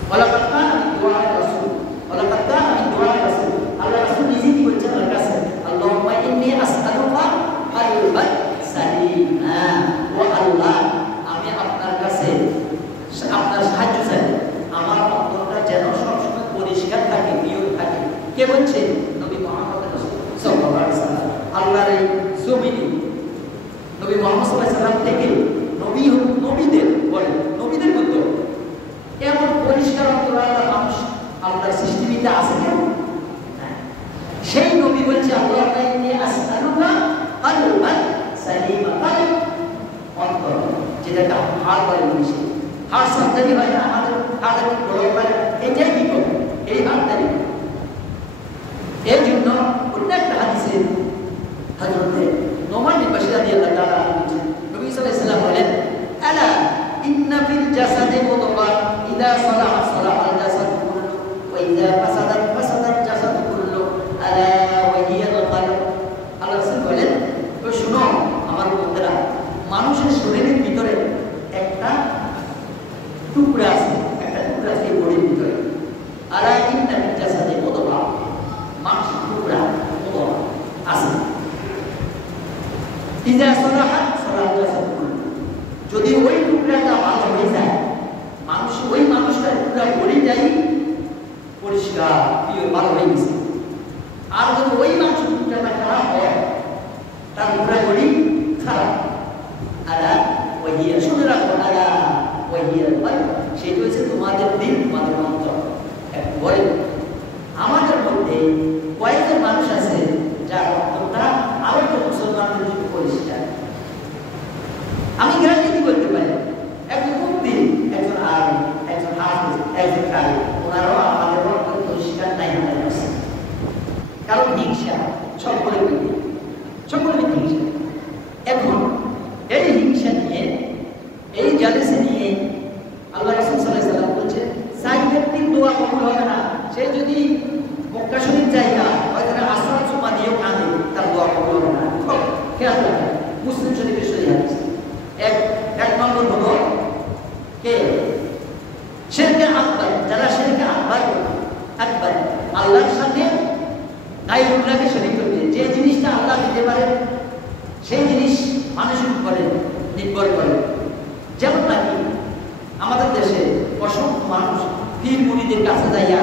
ওয়ালাকাদ কানা মিন দুআই রাসূল ওয়ালাকাদ কানা মিন দুআই রাসূল আল্লাহ রাসূল নিজেই বলছেন আল্লাহর কাছে আল্লাহুম্মা ইন্নী আসআলুকা কলবান সালিমা ও আল্লাহ আমি আপনার কাছে আপনার সাহায্য চাই আমার অন্তরটা যেন সবসময় পরিষ্কার থাকে পিওর থাকে কে বলছে নবী মুহাম্মদ সাল্লাল্লাহু আলাইহি ওয়াসাল্লাম আল্লাহর এই জমিনে নবী মুহাম্মদ সাল্লাল্লাহু আলাইহি ওয়াসাল্লাম থেকে নবীদের বলে নবীদের মধ্যে এমন পরিষ্কার অন্তরালা মানুষ আল্লাহর সৃষ্টিতে আছে কেন সেই নবী বলছে আল্লাহুম্মা ইন্নী আসআলুকা কলবান সালিমা কলব অন্তর যেটা হাড় বলে নিছে হাড় সার্জারি হয় না আমাদের হাড়ের ব্লক হয় এটাই কি করবে এই হাড়টাই এর জন্য অন্য একটা হাদিসে হযরত নোমান বিন বাশির রাদিয়াল্লাহু তাআলা বলেছেন নবী সাল্লাল্লাহু আলাইহি ওয়াসাল্লাম বলেন আলা ইন্না ফিল জাসাদি মুদগা ইযা সালাহা সালাহাল জাসাদ কুল্লু ওয়া ইযা ফাসাদাত ফাসাদাল জাসাদ কুল্লু আলা ওয়া হিয়াল কলব আল্লাহ রাসূল বলেন তো শুনো আমার বন্ধুরা মানুষের শরীরের ভিতরে একটা টুকরা আছে এই বডির ভিতরে আলা ইন্না ফিল জাসাদি মুদগা মাংসের টুকরা মুদগা আছে ইযা সালাহা সালাহাল জাসাদ কুল্লু যদি ওই টুকরাটা ভালো হয়ে যায় মানুষ ওই মানুষটার টুকরা বডি যায় পরিষ্কার পিওর ভালো হয়ে গেছে আর যদি ওই মানুষের টুকরাটা খারাপ হয় তার টুকরা বডি খারাপ আলা ওয়াহিয়া শুনে রাখো আলা ওয়াহিয়া সেটা হচ্ছে তোমাদের দিন তোমাদের অন্তর বলে আমাদের মধ্যে কয়েকজন মানুষ আছে যার অন্তরটা আরো মুসলমানদের জন্য পরিষ্কার আমি গ্যারান্টি বলতে পারি একজন মুফতি একজন আলিম একজন হাফেজ একজন কারি ওনারাও আমাদের অন্তর পরিষ্কার নাই আমাদের কাছে কারণ হিংসা সকলের হিংসা এখন এই হিংসা নিয়ে এই জালেসি নিয়ে আল্লাহ রাসূল সাল্লাল্লাহু আলাইহি ওয়াসাল্লাম বলেছে সাই ব্যক্তির দোয়া কবুল হবে না সে যদি মক্কা শরীফ জায়গা ওইখানে আসর সুমা দিয়েও কাঁদে তার দোয়া কবুল হবে না খেয়াল রাখবেন মুসলিম শরীফের সহিহ হাদিস এক নম্বর হলো কে শিরকে আকবার যারা শিরকে আকবার আল্লাহর সাথে গায়রুল্লাহকে শরীক করবে যে জিনিসটা আল্লাহ দিতে পারে সেই জিনিস মানুষের উপরে নির্ভর করে যেমন নাকি আমাদের দেশে অসংখ্য মানুষ পীর মুরিদের কাছে যাইয়া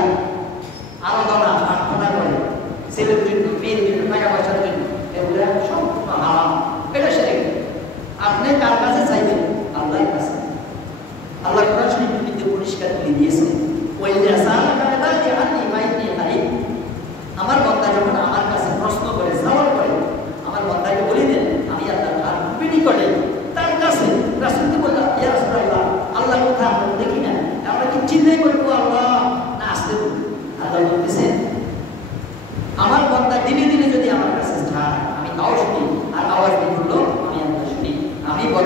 আরাধনা প্রার্থনা করে ছেলের জন্য মেয়ের জন্য টাকা পয়সার জন্য এগুলো সম্পূর্ণ হারাম এটা শিরক আপনি কার কাছে চাইবেন আল্লাহর কাছে আল্লাহ কোরআন শরীফে পরিষ্কার করে দিয়েছেন ওয়াইযা সালাকা ইবাদি আন্নী ফাইন্নী কারীব আমার বান্দা যখন আমার কাছে প্রশ্ন করে সওয়াল করে আমার বান্দাকে বলে দেন আমি আল্লাহর নিকটে তার কাছে রাসূলকে বললেন ইয়া রাসূলুল্লাহ আল্লাহ কোথায়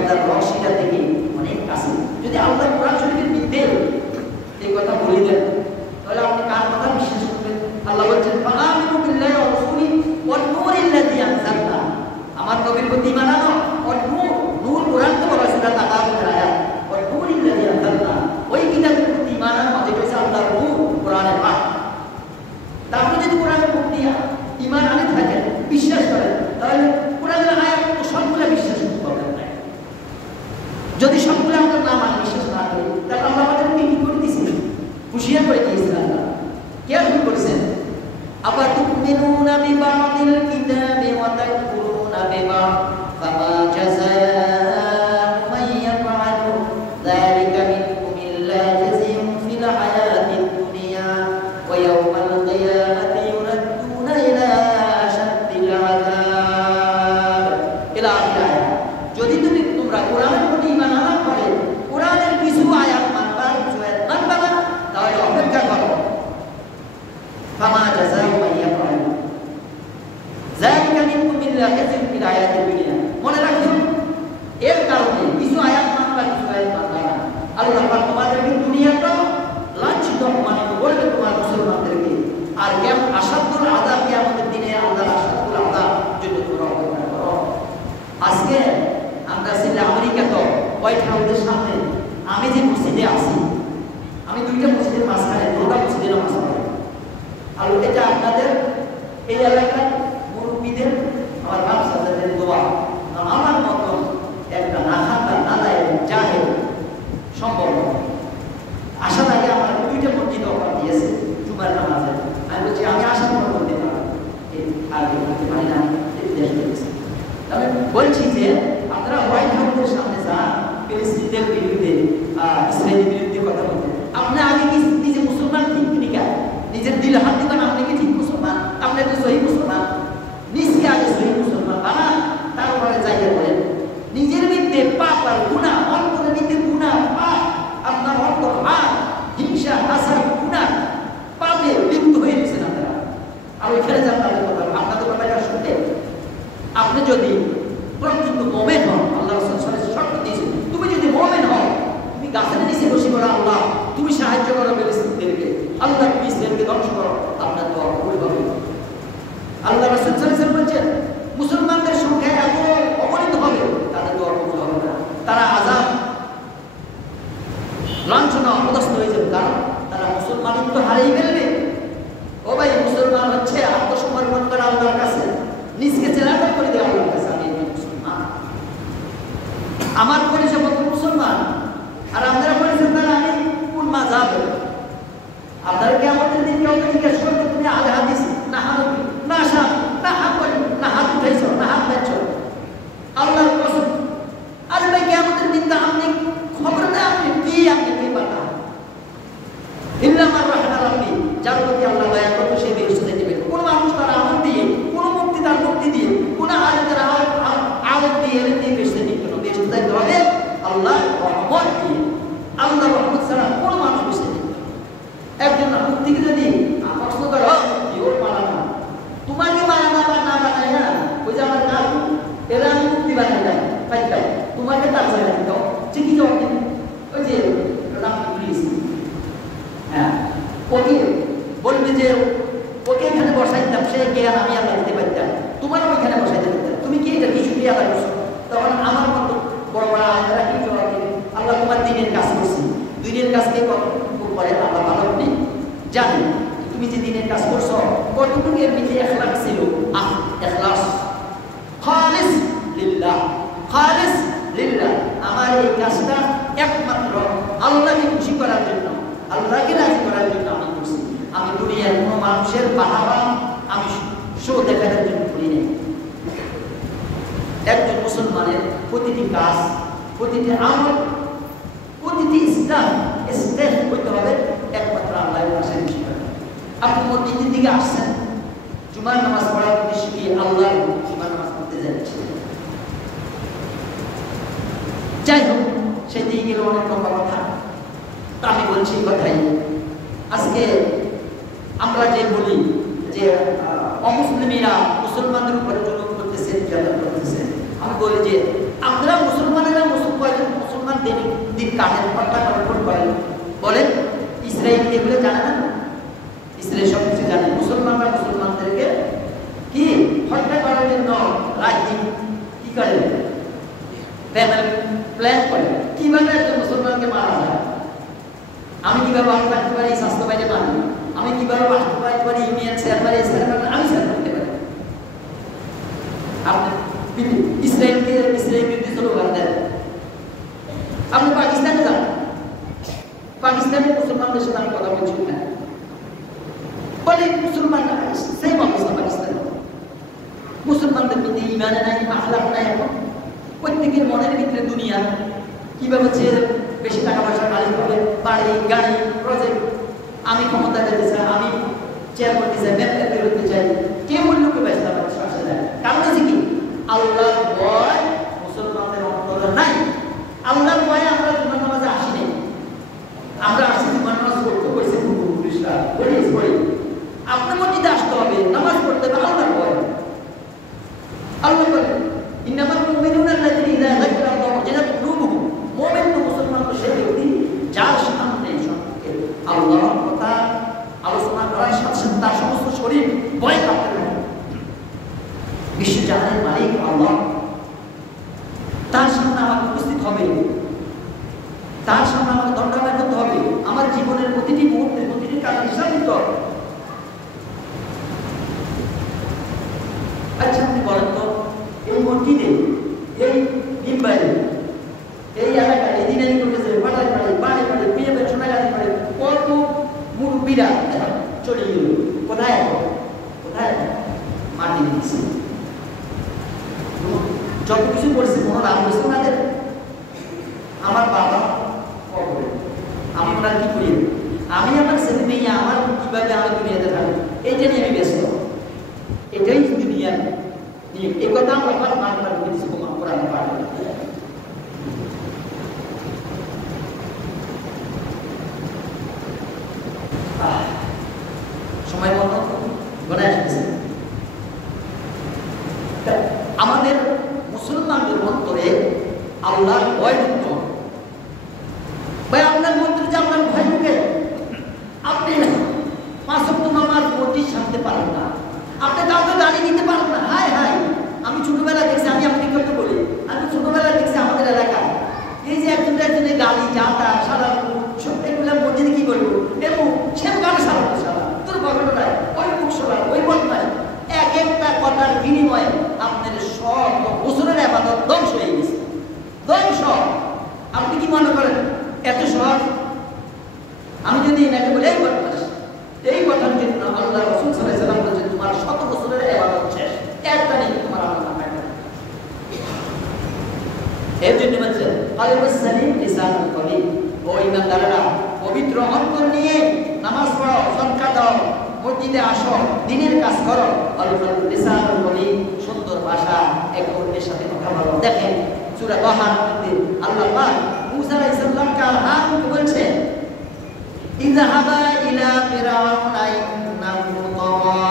পর্দার রশিটা থেকে অনেক কাছে। যদি আল্লাহ কোরআন শরীফের বিদ্যে এই কথা বলে দেন তাহলে আপনি কার কথা বিশ্বাস করবেন? আল্লাহ বলছেন ফাআমিনু বিল্লাহি ওয়া রাসূলিহি ওয়ান নূরিল্লাযী আনজালনা, আমার নবীর প্রতি ঈমান আনো। ওয়ান নূর, নূর কোরআন তো বলা সূরা তাকাবুরের আয়াত। ওয়ান নূরিল্লাযী আনজালনা, ওই কিতাবের প্রতি ঈমান আনো, যেটা হচ্ছে আল্লাহর নূর, কোরআনের পাক। তারপরে যদি কোরআনের প্রতি ঈমান আনে থাকেন, বিশ্বাস করেন, তাহলে কোরআনের আয়াত তো সবগুলো বিশ্বাস করতে হবে। যদি সবগুলো আমরা না মানি, বিশ্বাস না করি, তাহলে আল্লাহ আমাদেরকে কি করে দিয়েছেন? হুঁশিয়ার করে দিয়েছেন। আল্লাহ কেয়ারফুল করেছেন। আবার তুমিনুনা বিবাদিল কিতাবি ওয়া তাকফুরুনা বিবাদ ফামা জাযাউ মান ইয়াফআলু যালিকা মিনকুম ইল্লা খিzyun ফিল হায়াতিদ দুনিয়া ওয়া ইয়াওমাল কিয়ামাতি ইউরাদ্দুনা ইলা আশাদ্দিল আযাব ইলা আখির। যদি তোমরা কোরআনের প্রতি ঈমান আনার পরে কোরআনের কিছু আয়াত মানবা, কিছু আয়াত মানবা না, তাহলে অপেক্ষা করো। ফামা জাযাউ মান ইয়াফআলু যালিকা মিনকুম ইল্লা খিzyun ফিল হায়াতিদ দুনিয়া। মনে রাখো, এর কারণে কিছু আয়াত মানবা, কিছু আয়াত মানবা না, আল্লাহ পাক তোমাদেরকে দুনিয়াটা লাঞ্ছিত অপমানিত করবে তোমার মুসলমানদেরকে। আর কেমন আসাদুল আযাব, কিয়ামতের দিনে আল্লাহর আসাদুল আযাব জন্য তোমরা অপেক্ষা করো। আজকে আমরা ছিলাম আমেরিকা, তো হোয়াইট হাউসের সামনে আমি যে মসজিদে আছি, আমি দুইটা মসজিদের মাঝখানে, দুটো মসজিদের নামাজ পড়ি। আর এটা আপনাদের এই এলাকার মুরব্বীদের, আমার বাপ সাজাদের দোয়া। আমার মতো একটা নাখাতা নাদায় জাহেল সম্ভব আসার আগে আমার দুইটা মসজিদ অফার দিয়েছে জুমার নামাজে। আমি বলছি আমি আসার পর করতে পারবো, আগে করতে পারি না, আমি বলছি যে আপনারা হোয়াইট হাউসের সামনে যান, ফিলিস্তিনের বিরুদ্ধে, ইসরায়েলের বিরুদ্ধে কথা বলতে, আপনি আগে কি নিজে মুসলমান ঠিক নিকা, নিজের দিলে হাত দিবেন, আপনি কি ঠিক মুসলমান? আপনি তো সহি মুসলমান, নিজকে আগে সহি মুসলমান বানান, তারপরে জায়গা করেন। নিজের মধ্যে পাপ আর গুনাহ, অন্তরের মধ্যে গুনাহ পাপ, আপনার অন্তর হাত হিংসা হাসাদ গুনাহ পাপে লিপ্ত হয়ে গেছেন আপনারা। আর ওইখানে যান তাদের কথা, আপনাদের কথাটা শুনতে। আপনি যদি প্রকৃত মুমিন হন, আল্লাহ রাসূল সাল্লাল্লাহু আলাইহি ওয়াসাল্লাম শর্ত দিয়েছেন, তুমি যদি মুমিন হও, তুমি গাছের নিচে বসে বলো আল্লাহ তুমি সাহায্য করো ফিলিস্তিনদেরকে, আল্লাহ তুমি ইসরায়েলকে ধ্বংস করো, আপনার দোয়া কবুল হবে। আল্লাহ রাসূল সাল্লাল্লাহু আলাইহি ওয়াসাল্লাম বলেছেন, মুসলমানদের সংখ্যা এত অগণিত হবে, তাদের দোয়া কবুল হবে না, তারা আযাব লাঞ্ছনা অপদস্থ হয়ে যাবে, কারণ তারা মুসলমানিত্ব হারিয়ে ফেলবে। ও ভাই, মুসলমান হচ্ছে আত্মসমর্পণ করা আল্লাহর কাছে, নিজকে চেলাটা করে দেওয়া আল্লাহর কাছে, আমি মুসলমান, আমার পরিচয় মতো মুসলমান। আর আপনারা বলেছেন তাহলে আমি কোন মাযহাব? আপনারা কি আমাদের দিন কেউ জিজ্ঞেস করতে তুমি আলে হাদিস না হানফি না শাফি না হাম্বলি না হাত উঠাইছো না হাত বেচছো? আল্লাহর কসম, আরে ভাই কিয়ামতের দিন আপনি খবর নেই, আপনি কি পাতা ইল্লা মার রাহমান রাব্বি, যার প্রতি আল্লাহ দয়া করবে সেই বেহেশতে যাবে। কোন মানুষ তার আমল দিয়ে, কোন মুক্তি তার মুক্তি দিয়ে, কোন আলেম তার আলেম দিয়ে বেহেশতে নিতে হবে। বেহেশতে যাইতে হবে আল্লাহর রহমত দিয়ে, আল্লাহর রহমত ছাড়া কোন মানুষ বেহেশতে নিতে হবে। একজন মুক্তিকে যদি প্রশ্ন করো ওর মানা না, তোমাকে মানা না বা না বানায় না, ওই যে আমার কাজ এরা আমি মুক্তি বানাই দেয় তাই তাই তোমাকে তার জায়গা দিতে হবে, ঠিকই জবাব দিন। ওই যে প্লিজ, হ্যাঁ, ওকে বলবে যে ওকে এখানে বসাই দিতাম, সে জ্ঞান আমি আল্লাহ দিতে পারতাম, তোমার ওইখানে বসাই দিতে পারতাম, তুমি কি এটা কিছু দিয়ে আল্লাহ করছো? তখন আমার মতো বড় বড় আল্লাহরা কি জবাব দেবে? আল্লাহ তোমার দিনের কাজ করছি, দিনের কাজকে কতটুকু করে আল্লাহ ভালো নেই জানি, তুমি যে দিনের কাজ করছো কতটুকু এর ভিতরে ইখলাস ছিল, ইখলাস খালিস লিল্লাহ, খালিস লিল্লাহ, আমার এই কাজটা একমাত্র আল্লাহকে খুশি করার জন্য, আল্লাহকে রাজি করার জন্য আমি করছি। আমি দুনিয়ার কোনো মানুষের বাহাবা আমি শো দেখানোর জন্য করি নাই। একজন মুসলমানের প্রতিটি কাজ, প্রতিটি আমল, প্রতিটি স্টেপ হইতে হবে একমাত্র আল্লাহর কাছে খুশি করা। আপনি মসজিদের দিকে আসছেন, জুমার নামাজ পড়ার উদ্দেশ্য কি? আল্লাহর জুমার নামাজ পড়তে যাচ্ছেন। যাই হোক, সেদিকে গেলে অনেক লম্বা কথা, তা আমি বলছি কথাই। আজকে আমরা যে বলি যে অমুসলিমরা মুসলমানদের উপরে জুলুম করতেছে, নির্যাতন করতেছে, আমি বলি যে আমরা মুসলমানেরা কাঠের পাট্টা কর্পণ করেন। বলেন ইসরায়েল এগুলো জানে না? ইসরায়েল সব কিছু জানে। মুসলমানরা মুসলমানদেরকে কি হত্যা করার জন্য রাজি কি করে, প্ল্যান করে কিভাবে একজন মুসলমানকে মারা যায়। আমি কিভাবে ভালো থাকতে পারি স্বাস্থ্য বাইরে মানি, আমি কিভাবে বাঁচতে পারি ইউনিয়ন চেয়ারম্যান আমি শেয়ার করতে পারি। আপনি ইসরায়েলকে ইসরায়েল বিরুদ্ধে স্লোগান দেন। আপনি পাকিস্তানে যান, পাকিস্তানের মুসলমানদের সাথে আমি কথা বলছি না, বলে মুসলমানরা সেম অবস্থা পাকিস্তান। মুসলমানদের মধ্যে ইমানে নাই, আখলাক নাই। এখন প্রত্যেকের মনের ভিতরে দুনিয়া, কিভাবে বেশি টাকা পয়সা মালিক হবে, বাড়ি গাড়ি প্রজেক্ট, আমি ক্ষমতা পেতে চাই, আমি চেয়ার করতে চাই, ব্যবসা করতে চাই, কেউ অন্যকে ব্যবসা আসে যায়। কারণ হচ্ছে কি আল্লাহ ভয় মুসলমানদের অন্তরে নাই। আল্লাহ ভয়ে আমরা জুমার নামাজে আসি নাই। আমরা আসছি জুমার নামাজ করতে হয়েছে আপনার মসজিদে আসতে হবে, নামাজ পড়তে হবে আল্লাহর ভয়। আল্লাহ বলেন ইন্নামাল মুমিনুনা আল্লাযীনা ইযা যাকারাল্লাহু ওয়াজিলাত কুলুবুহুম। মুমিন তো মুসলমান তো সেই ব্যক্তি যার সামনে আল্লাহর কথা আলোচনা করার সাথে সাথে তার সমস্ত শরীর ভয় কাঁপতে থাকে। বিশ্বজাহানের মালিক আল্লাহ, তার সামনে আমাকে উপস্থিত হবে, তার সামনে আমাকে দণ্ডায়মান করতে হবে, আমার জীবনের প্রতিটি মুহূর্তে প্রতিটি কাজের হিসাব দিতে হবে। আচ্ছা আপনি বলেন তো এই মসজিদে, এই নিম্বাইলে, এই এলাকায়, এই দিনানি করতেছে পাড়ায় পাড়ে বাড়ি বাড়ি বিয়ে বাড়ি সোনাগাছি বাড়ি কত মুরব্বীরা চলে গেল। কোথায় কোথায় মাটি দিচ্ছে, যত কিছু করছে কোনো লাভ হয়েছে ওনাদের। আমার বাবা আমি ওনার কি করি, আমি আমার ছেলে মেয়ে আমার কিভাবে আমি দুনিয়াতে থাকবো, এইটা নিয়ে আমি ব্যস্ত। এটাই দুনিয়া নিয়ে এই কথা আমার মানবার কিছু কোরআন পাঠ। সময় মতো গণে আসতেছে। আমাদের মুসলমানদের অন্তরে আল্লাহর ভয় ঢুকত। ভাই আপনার মন্ত্রী যে আপনার ভয় ঢুকে, আপনি 5 ওয়াক্ত নামাজ পড়তে শান্তি পারেন না, আপনি কাউকে গালি দিতে পারেন না। হায় হায়, আমি ছোটবেলায় দেখছি, আমি আপনাকে কথা বলি, আমি ছোটবেলায় দেখছি আমাদের এলাকায় এই যে একজনের গালি যাতা সারা সব এগুলো মসজিদে কি করবো এবং সে গানে সারা সারা তোর ঘটনায় ওই মুখ সরা ওই বদনায় এক একটা কথার বিনিময়ে আপনার সব বছরের আবাদত ধ্বংস হয়ে গেছে। ধ্বংস। আপনি কি মনে করেন এত সহজ? আমি যদি এনাকে বলি এই কথার জন্য আল্লাহ রাসূল সাল্লাল্লাহু আলাইহি ওয়াসাল্লাম বলেছেন তোমার 100 বছরের ইবাদত শেষ, একটা নেই তোমার আল্লাহ পাবে। এর জন্য বলছে কলবুস সালিম লিসানুল কলিম, ও ঈমানদাররা পবিত্র অন্তর নিয়ে নামাজ পড়ো, সাদকা দাও, মসজিদে আসো, দ্বীনের কাজ করো। কলবুল লিসানুল কলিম, সুন্দর ভাষা, এক অন্যের সাথে কথা বলো। দেখেন সূরা তাহার মধ্যে আল্লাহ পাক মুসা আলাইহিস সালামকে আর হারুনকে বলছেন ইযহাবা ইলা ফিরআউনা ইন্নাহু তাগা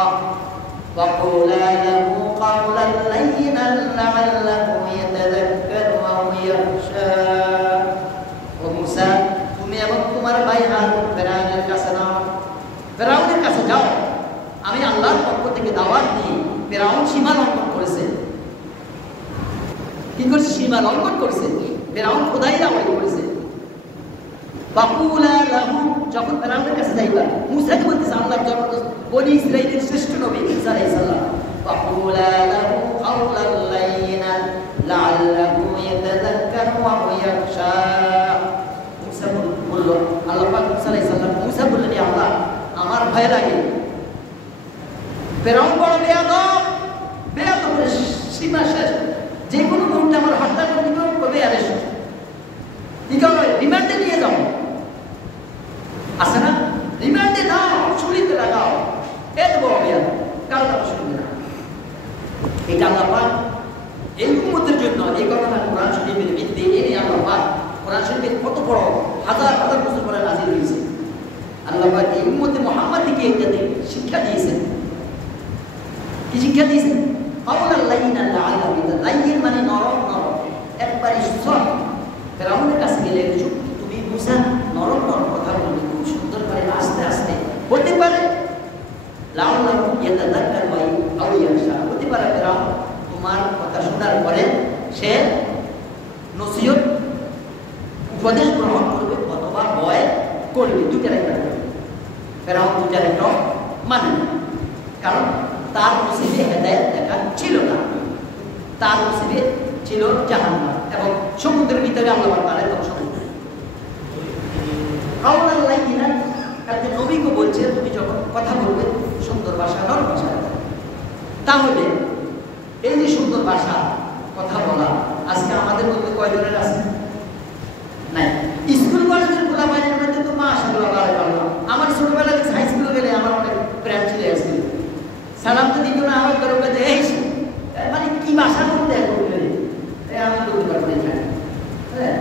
ওয়া কুলা লাহু কাওলান লাইয়িনান লাআল্লাহু ইয়াতাযাক্কারু আও ইয়াখশা। ও মুসা, তুমি এবং তোমার ভাই হারুন ফিরআউনের কাছে যাও, ফিরআউনের কাছে যাও। আমি আল্লাহর পক্ষ থেকে দাওয়াত দিই। ফিরআউন সীমা লঙ্ঘন করেছে। কি করছে? সীমা লঙ্ঘন করেছে। ফিরআউন খোদাই দাওয়াত করেছে। বাকুলা লাহু, যখন ফিরআউনের কাছে যাইবা মুসাকে বলতেছে আল্লাহর জবরদস্ত বনি ইসরাইলের শ্রেষ্ঠ নবী ঈসা আলাইহিস সালাম, বাকুলা লাহু কাওলান লাইয়িনান লাআল্লাহু ইয়াতাযাক্কারু আও ইয়াখশা। মুসা বলল, আল্লাহ পাক ঈসা আলাইহিস সালাম মুসা বললেন আল্লাহ আমার ভয় লাগে। ফিরআউন বড় বেয়াদব সীমা শেষ, যে কোনো মুহূর্তে আমার হত্যা করে দিতে কবে আদেশ কি কারণে রিমান্ডে নিয়ে যাও, আছে না? রিমান্ডে দাও, ছুরিতে লাগাও। এত বড় বেয়াদব, কারো কথা শুনবে না। এটা আল্লাহ পাক এই উম্মতের জন্য এই কথাটা কোরআন শরীফের ভিত্তি এনে আল্লাহ পাক কোরআন শরীফের কত বড় হাজার হাজার বছর পরে নাযিল হয়েছে। আল্লাহ পাক এই উম্মতে মুহাম্মাদকে এটাতে শিক্ষা দিয়েছেন। কি শিক্ষা দিয়েছেন? কাওলান লাইয়িনান লাআল্লাহু ইয়াতাযাক্কারু, লাইয়িন মানে নরম নরম, একবারে সফট। ফিরআউনের কাছে গেলে যুক্ত উপদেশ গ্রহণ করবে অথবা ভয় করবে, দুটার একটা করবে। ফেরাউন দুটার একটা মানে না, কারণ তার নসিবে হেদায়েত দেখা ছিল না, তার নসিবে ছিল জাহান্নাম এবং সমুদ্রের ভিতরে আল্লাহ তাআলা ধ্বংস করবে। কাউলান লাইয়িনান, একজন নবীকে বলছে তুমি যখন কথা বলবে সুন্দর ভাষা, নরম ভাষা। তাহলে এই যে সুন্দর ভাষা কথা বলা আজকে আমাদের মধ্যে কয়জনের আছে? নাই। স্কুল কলেজের গোলাবাইনের মধ্যে তো মাশাআল্লাহ বারাকাল্লাহ। আমার ছোটবেলায় হাই স্কুলে গেলে আমার অনেক প্রেম ছিল স্কুলে, সালাম তো দিত না, আমার দরকার এই মানে কি ভাষা বলতে করবে আমি বলতে পারবো না। হ্যাঁ,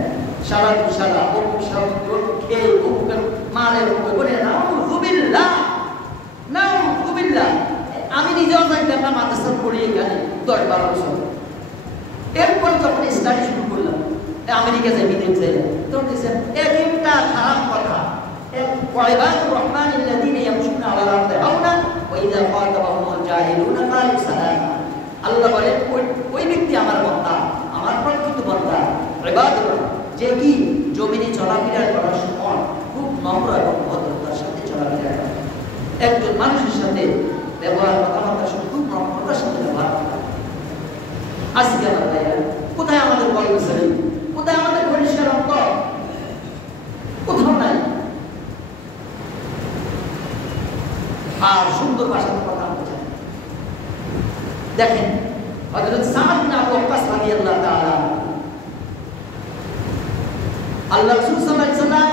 সারা সারা অমুক সামুদ্র খেয়ে অমুক মারে বলে নাউযুবিল্লাহ নাউযুবিল্লাহ। আমি নিজেও জানতাম না, মাদ্রাসা পড়ি এখানে 10-12 বছর। এরপর যখন স্টাডি শুরু করলাম, আমেরিকা যাই, বিদেশ যাই, তখন দেখছেন এক একটা খারাপ কথা। ওয়াইবাদুর রহমানিল্লাযীনা ইয়ামশুনা আলাল আরদি হাওনা ওয়া ইযা খাতাবাহুমুল জাহিলুনা ক্বালু সালামা। আল্লাহ বলেন ওই ব্যক্তি আমার বান্দা, আমার প্রকৃত বান্দা ইবাদুর, যে কি জমিনে চলাফেরা করার সময় খুব নম্র এবং ভদ্রতার সাথে চলাফেরা করে, একজন মানুষের সাথে ব্যবহার কথাবার্তার সাথে খুব নম্রতার সাথে ব্যবহার করে। আজকে আমার ভাইয়া কোথায় আমাদের কর্মচারী, কোথায় আমাদের পরিষ্কার অন্তর? কোথাও নাই। আর সুন্দর ভাষাতে কথা বলছে। দেখেন হযরত সাদ বিন আবু ওয়াক্কাস রাদিয়াল্লাহু তাআলা, আল্লাহ রাসূল সাল্লাল্লাহু আলাইহি ওয়াসাল্লাম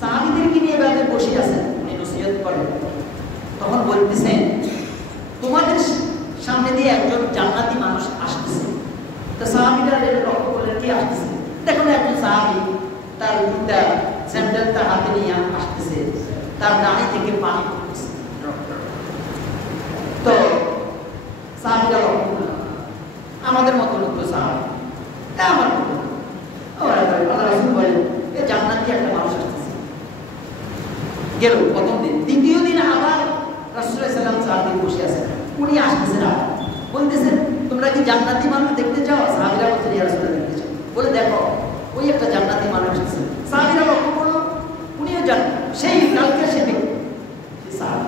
সাহাবীদেরকে নিয়ে এভাবে বসে আছেন, উনি নসিহত করেন। তখন বলতেছেন তোমাদের সামনে দিয়ে একজন জান্নাতি মানুষ আসতেছে। তো সাহাবীরা লক্ষ্য করলেন কে আসতেছে? দেখুন একজন সাহাবী তার জুতা স্যান্ডেলটা হাতে নিয়ে আসতেছে, তার ডানে থেকে পানি পড়তেছে। তো সাহাবীরা লক্ষ্য করলেন আমাদের মতো লোক, সাহাবী আমার মতো। আল্লাহ রাসূল বলেন এ জান্নাতি একটা মানুষ আসতেছে। গেল প্রথম দিন, দ্বিতীয় দিন আবার রাসূল সাল্লাল্লাহু আলাইহি ওয়াসাল্লাম সাহাবী বসে আছেন, উনি আসতেছেন, বলতেছেন তোমরা কি জান্নাতি মানুষ দেখতে চাও? সাহাবীরা বলছেন ইয়া রাসূলুল্লাহ দেখতে চাই। বলে দেখো ওই একটা জান্নাতি মানুষ আছে। সাহাবীরা লক্ষ্য করলো উনিও সেই কালকে সে সাহাবী।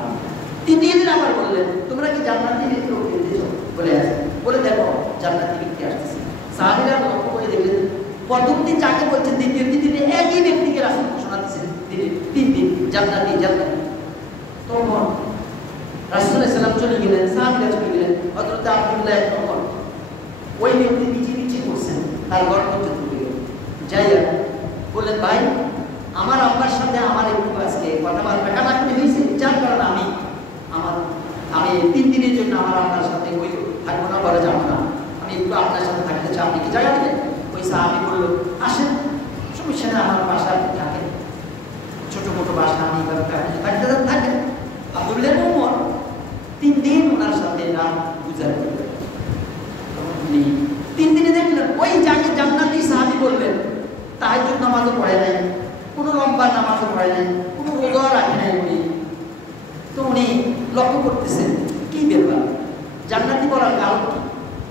তৃতীয় দিন আবার বললেন তোমরা কি জান্নাতি ব্যক্তি দেখতে চাও? বলে আছে, বলে দেখো জান্নাতি ব্যক্তি আসতেছে। সাহাবীরা লক্ষ্য করে দেখলেন প্রথম দিন যাকে বলছেন দ্বিতীয় দিনে একই ব্যক্তিকে রাসূল ঘোষণা দিচ্ছেন তিন দিন জান্নাতি জান্নাতি। তখন রাসূল সাল্লাল্লাহু আলাইহি ওয়াসাল্লাম চলে গেলেন, সাহাবীরা চলে গেলেন। হযরত আব্দুল্লাহ ইবনে ওমর ওই ব্যক্তি পিছিয়ে করছেন, তার ঘর পর্যন্ত গেল। যাইয়া বললেন ভাই আমার আব্বার সাথে আমার একটু আজকে কথাবার্তা কাটাকাটি হয়েছে, যার কারণে আমি 3 দিনের জন্য আমার আপনার সাথে ওই থাকবো না, ঘরে যাবো না, আমি একটু আপনার সাথে থাকতে চাই, আপনি কি জায়গা দেবেন? ওই সাহাবী বলল আসেন, সমস্যা নেই, আমার বাসা থাকেন, ছোট মোটো বাসা, আমি থাকতে থাকেন। আব্দুল্লাহ ইবনে ওমর 3 দিন ওনার সাথে রাত গুজার করলেন। 3 দিনে দেখলেন ওই যাকে জান্নাতি সাহাবী বললেন তাহাজ্জুদ নামাজও পড়ে নাই, কোনো লম্বা নামাজও পড়ে নাই, কোনো রোজাও রাখে নাই উনি। তো উনি লক্ষ্য করতেছেন কি ব্যাপার, জান্নাতি বলার কারণ কি?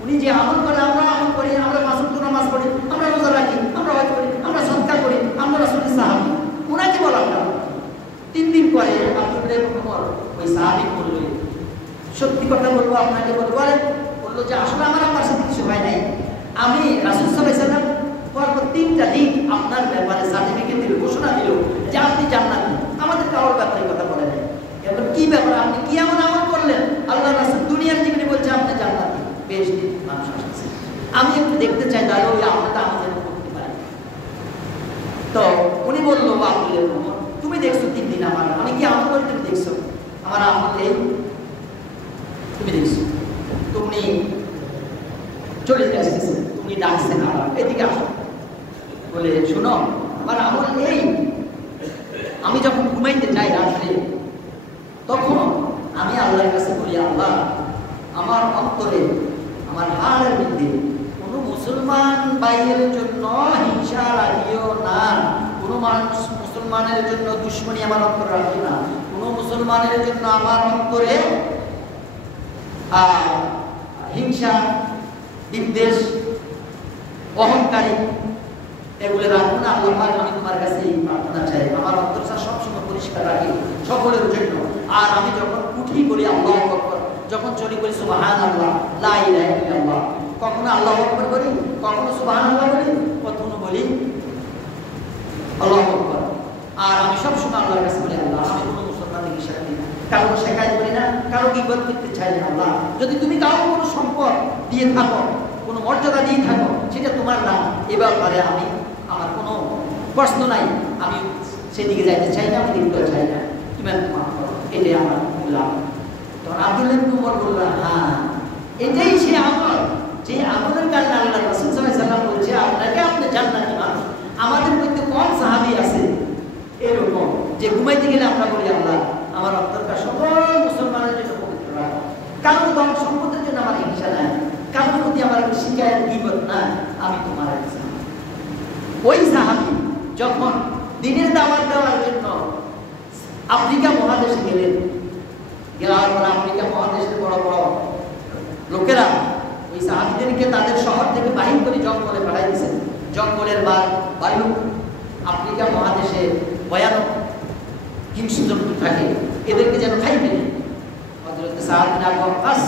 উনি যে আমল করে, আমরা আমল করি, আমরা পাঁচ ওয়াক্ত নামাজ পড়ি, আমরা রোজা রাখি, আমরা হজ করি, আমরা সাদকা করি, আমরা রাসূলের সাহাবী, উনাকে বলার কারণ 3 দিন পরে আব্দুল্লাহ ইবনে ওমর ওই সাহাবী বলল সত্যি কথা বলবো আপনাকে, বললো যে আসলে আমার আপনার সাথে কিছু হয় নাই, আমি রাসূল সাল্লাল্লাহু আলাইহি ওয়াসাল্লাম পরপর 3টা দিন আপনার ব্যাপারে সার্টিফিকেট দিল, ঘোষণা দিল যে আপনি জান্নাতি, আমাদের কারোর ব্যাপারে কথা বলে নাই। এখন কি ব্যাপার, আপনি কি এমন আমল করলেন আল্লাহ রাসূল দুনিয়ার জীবনে বলছে আপনি জান্নাতি, বেশ দিন মানুষ আসছে, আমি একটু দেখতে চাই তাহলে ওই আমলটা আমাদের করতে পারি। তো উনি বললো আব্দুল্লাহ ইবনে ওমর তুমি দেখছো 3 দিন আমার, আমি কি আমল করি তুমি দেখছো? আমার আমল এই তুমি দেখছো। তুমি চলে আসতেছে, তুমি ডাকছেন আবার এদিকে আসো, বলে শোনো আমার আমল এই, আমি যখন ঘুমাইতে যাই রাত্রে তখন আমি আল্লাহর কাছে বলি আল্লাহ আমার অন্তরে আমার হাড়ের মধ্যে কোনো মুসলমান ভাইয়ের জন্য হিংসা রাখিও না, কোনো মানুষ মুসলমানের জন্য দুশ্মনী আমার অন্তরে রাখিও না, কোনো মুসলমানের জন্য আমার অন্তরে হিংসা বিদ্বেষ অহংকারী এগুলো রাখবো না। আল্লাহ পাক আমি তোমার কাছে এই প্রার্থনা চাই, আমার অন্তরটা সবসময় পরিষ্কার রাখি সকলের জন্য। আর আমি যখন উঠি বলি আল্লাহু আকবার, যখন চলি বলি সুবহানাল্লাহ, লা ইলাহা ইল্লাল্লাহ। কখনো আল্লাহু আকবার বলি, কখনো সুবহানাল্লাহ বলি, কখনো বলি আল্লাহু আকবার। আর আমি সবসময় আল্লাহর কাছে বলি আল্লাহ আমি কোনো মুসলমানকে ইশারা দিই না, কারো শেখায় করি না, কারো গীবত করতে চাই না। আল্লাহ যদি তুমি কারো কোনো সম্পদ দিয়ে থাকো, কোনো মর্যাদা দিয়ে থাকো, সেটা তোমার না, এ ব্যাপারে আমি আমার কোনো প্রশ্ন নাই, আমি সেদিকে যাইতে চাই না, আমি দিতে চাই না, তুমি মাফ করো, এটাই আমার বললাম। তখন আব্দুল্লাহ ইবনে উমর বলল হ্যাঁ এটাই সে আমল, যে আমলের কারণে আল্লাহ রাসূল সাল্লাল্লাহু আলাইহি ওয়াসাল্লাম বলছে আপনাকে আপনি জান্নাতি মানুষ। আমাদের মধ্যে কোন সাহাবী আছে এরকম যে ঘুমাইতে গেলে আমরা বলি আল্লাহ আমার অন্তরটা সকল মুসলমানের জন্য পবিত্র রাখো, কারণ ধন সম্পদের জন্য আমার হিংসা নাই, কারোর প্রতি আমার শিকায়ত গীবত না, আমি তোমার কাছে। ওই সাহাবী যখন দ্বীনের দাওয়াত দেওয়ার জন্য আফ্রিকা মহাদেশে গেলেন, যাওয়ার পর আফ্রিকা মহাদেশের বড় বড় লোকেরা ওই সাহাবীদেরকে তাদের শহর থেকে বাহির করে জঙ্গলে পাঠাই দিয়েছেন। জঙ্গলের বায়ু আফ্রিকা মহাদেশে ভয়ানক হিংস্র জন্তু থাকে, এদেরকে যেন খাইবে না। হযরত সাদ বিন আবু ওয়াক্কাস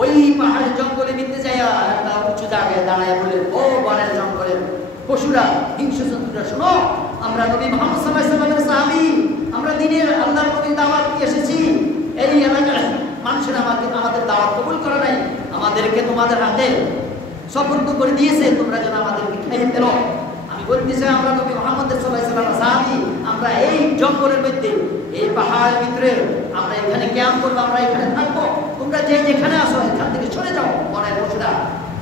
ওই পাহাড়ের জঙ্গলে নিতে যায়, একটা উঁচু জায়গায় দাঁড়ায় বলে ও বনের জঙ্গলের পশুরা, হিংস্র জন্তুরা, শোনো আমরা নবী মুহাম্মদ সাল্লাল্লাহু আলাইহি ওয়াসাল্লামের সাহাবী, আমরা দ্বীনের আল্লাহর নবীর দাওয়াত দিয়ে এসেছি। এই এলাকার মানুষেরা আমাদের দাওয়াত কবুল করে নাই, আমাদেরকে তোমাদের হাতে সুপর্দ করে দিয়েছে, তোমরা যেন আমাদেরকে খাইয়ে ফেলো। আমি বলতেছি আমরা নবী মুহাম্মদ সাল্লাল্লাহু আলাইহি ওয়াসাল্লামের সাহাবী, আমরা এই জঙ্গলের মধ্যে এই পাহাড়ের ভিতরে আমরা এখানে ক্যাম্প করবো, আমরা এখানে থাকবো, তোমরা যে যেখানে আসো এখান থেকে সরে যাও বনের পশুরা।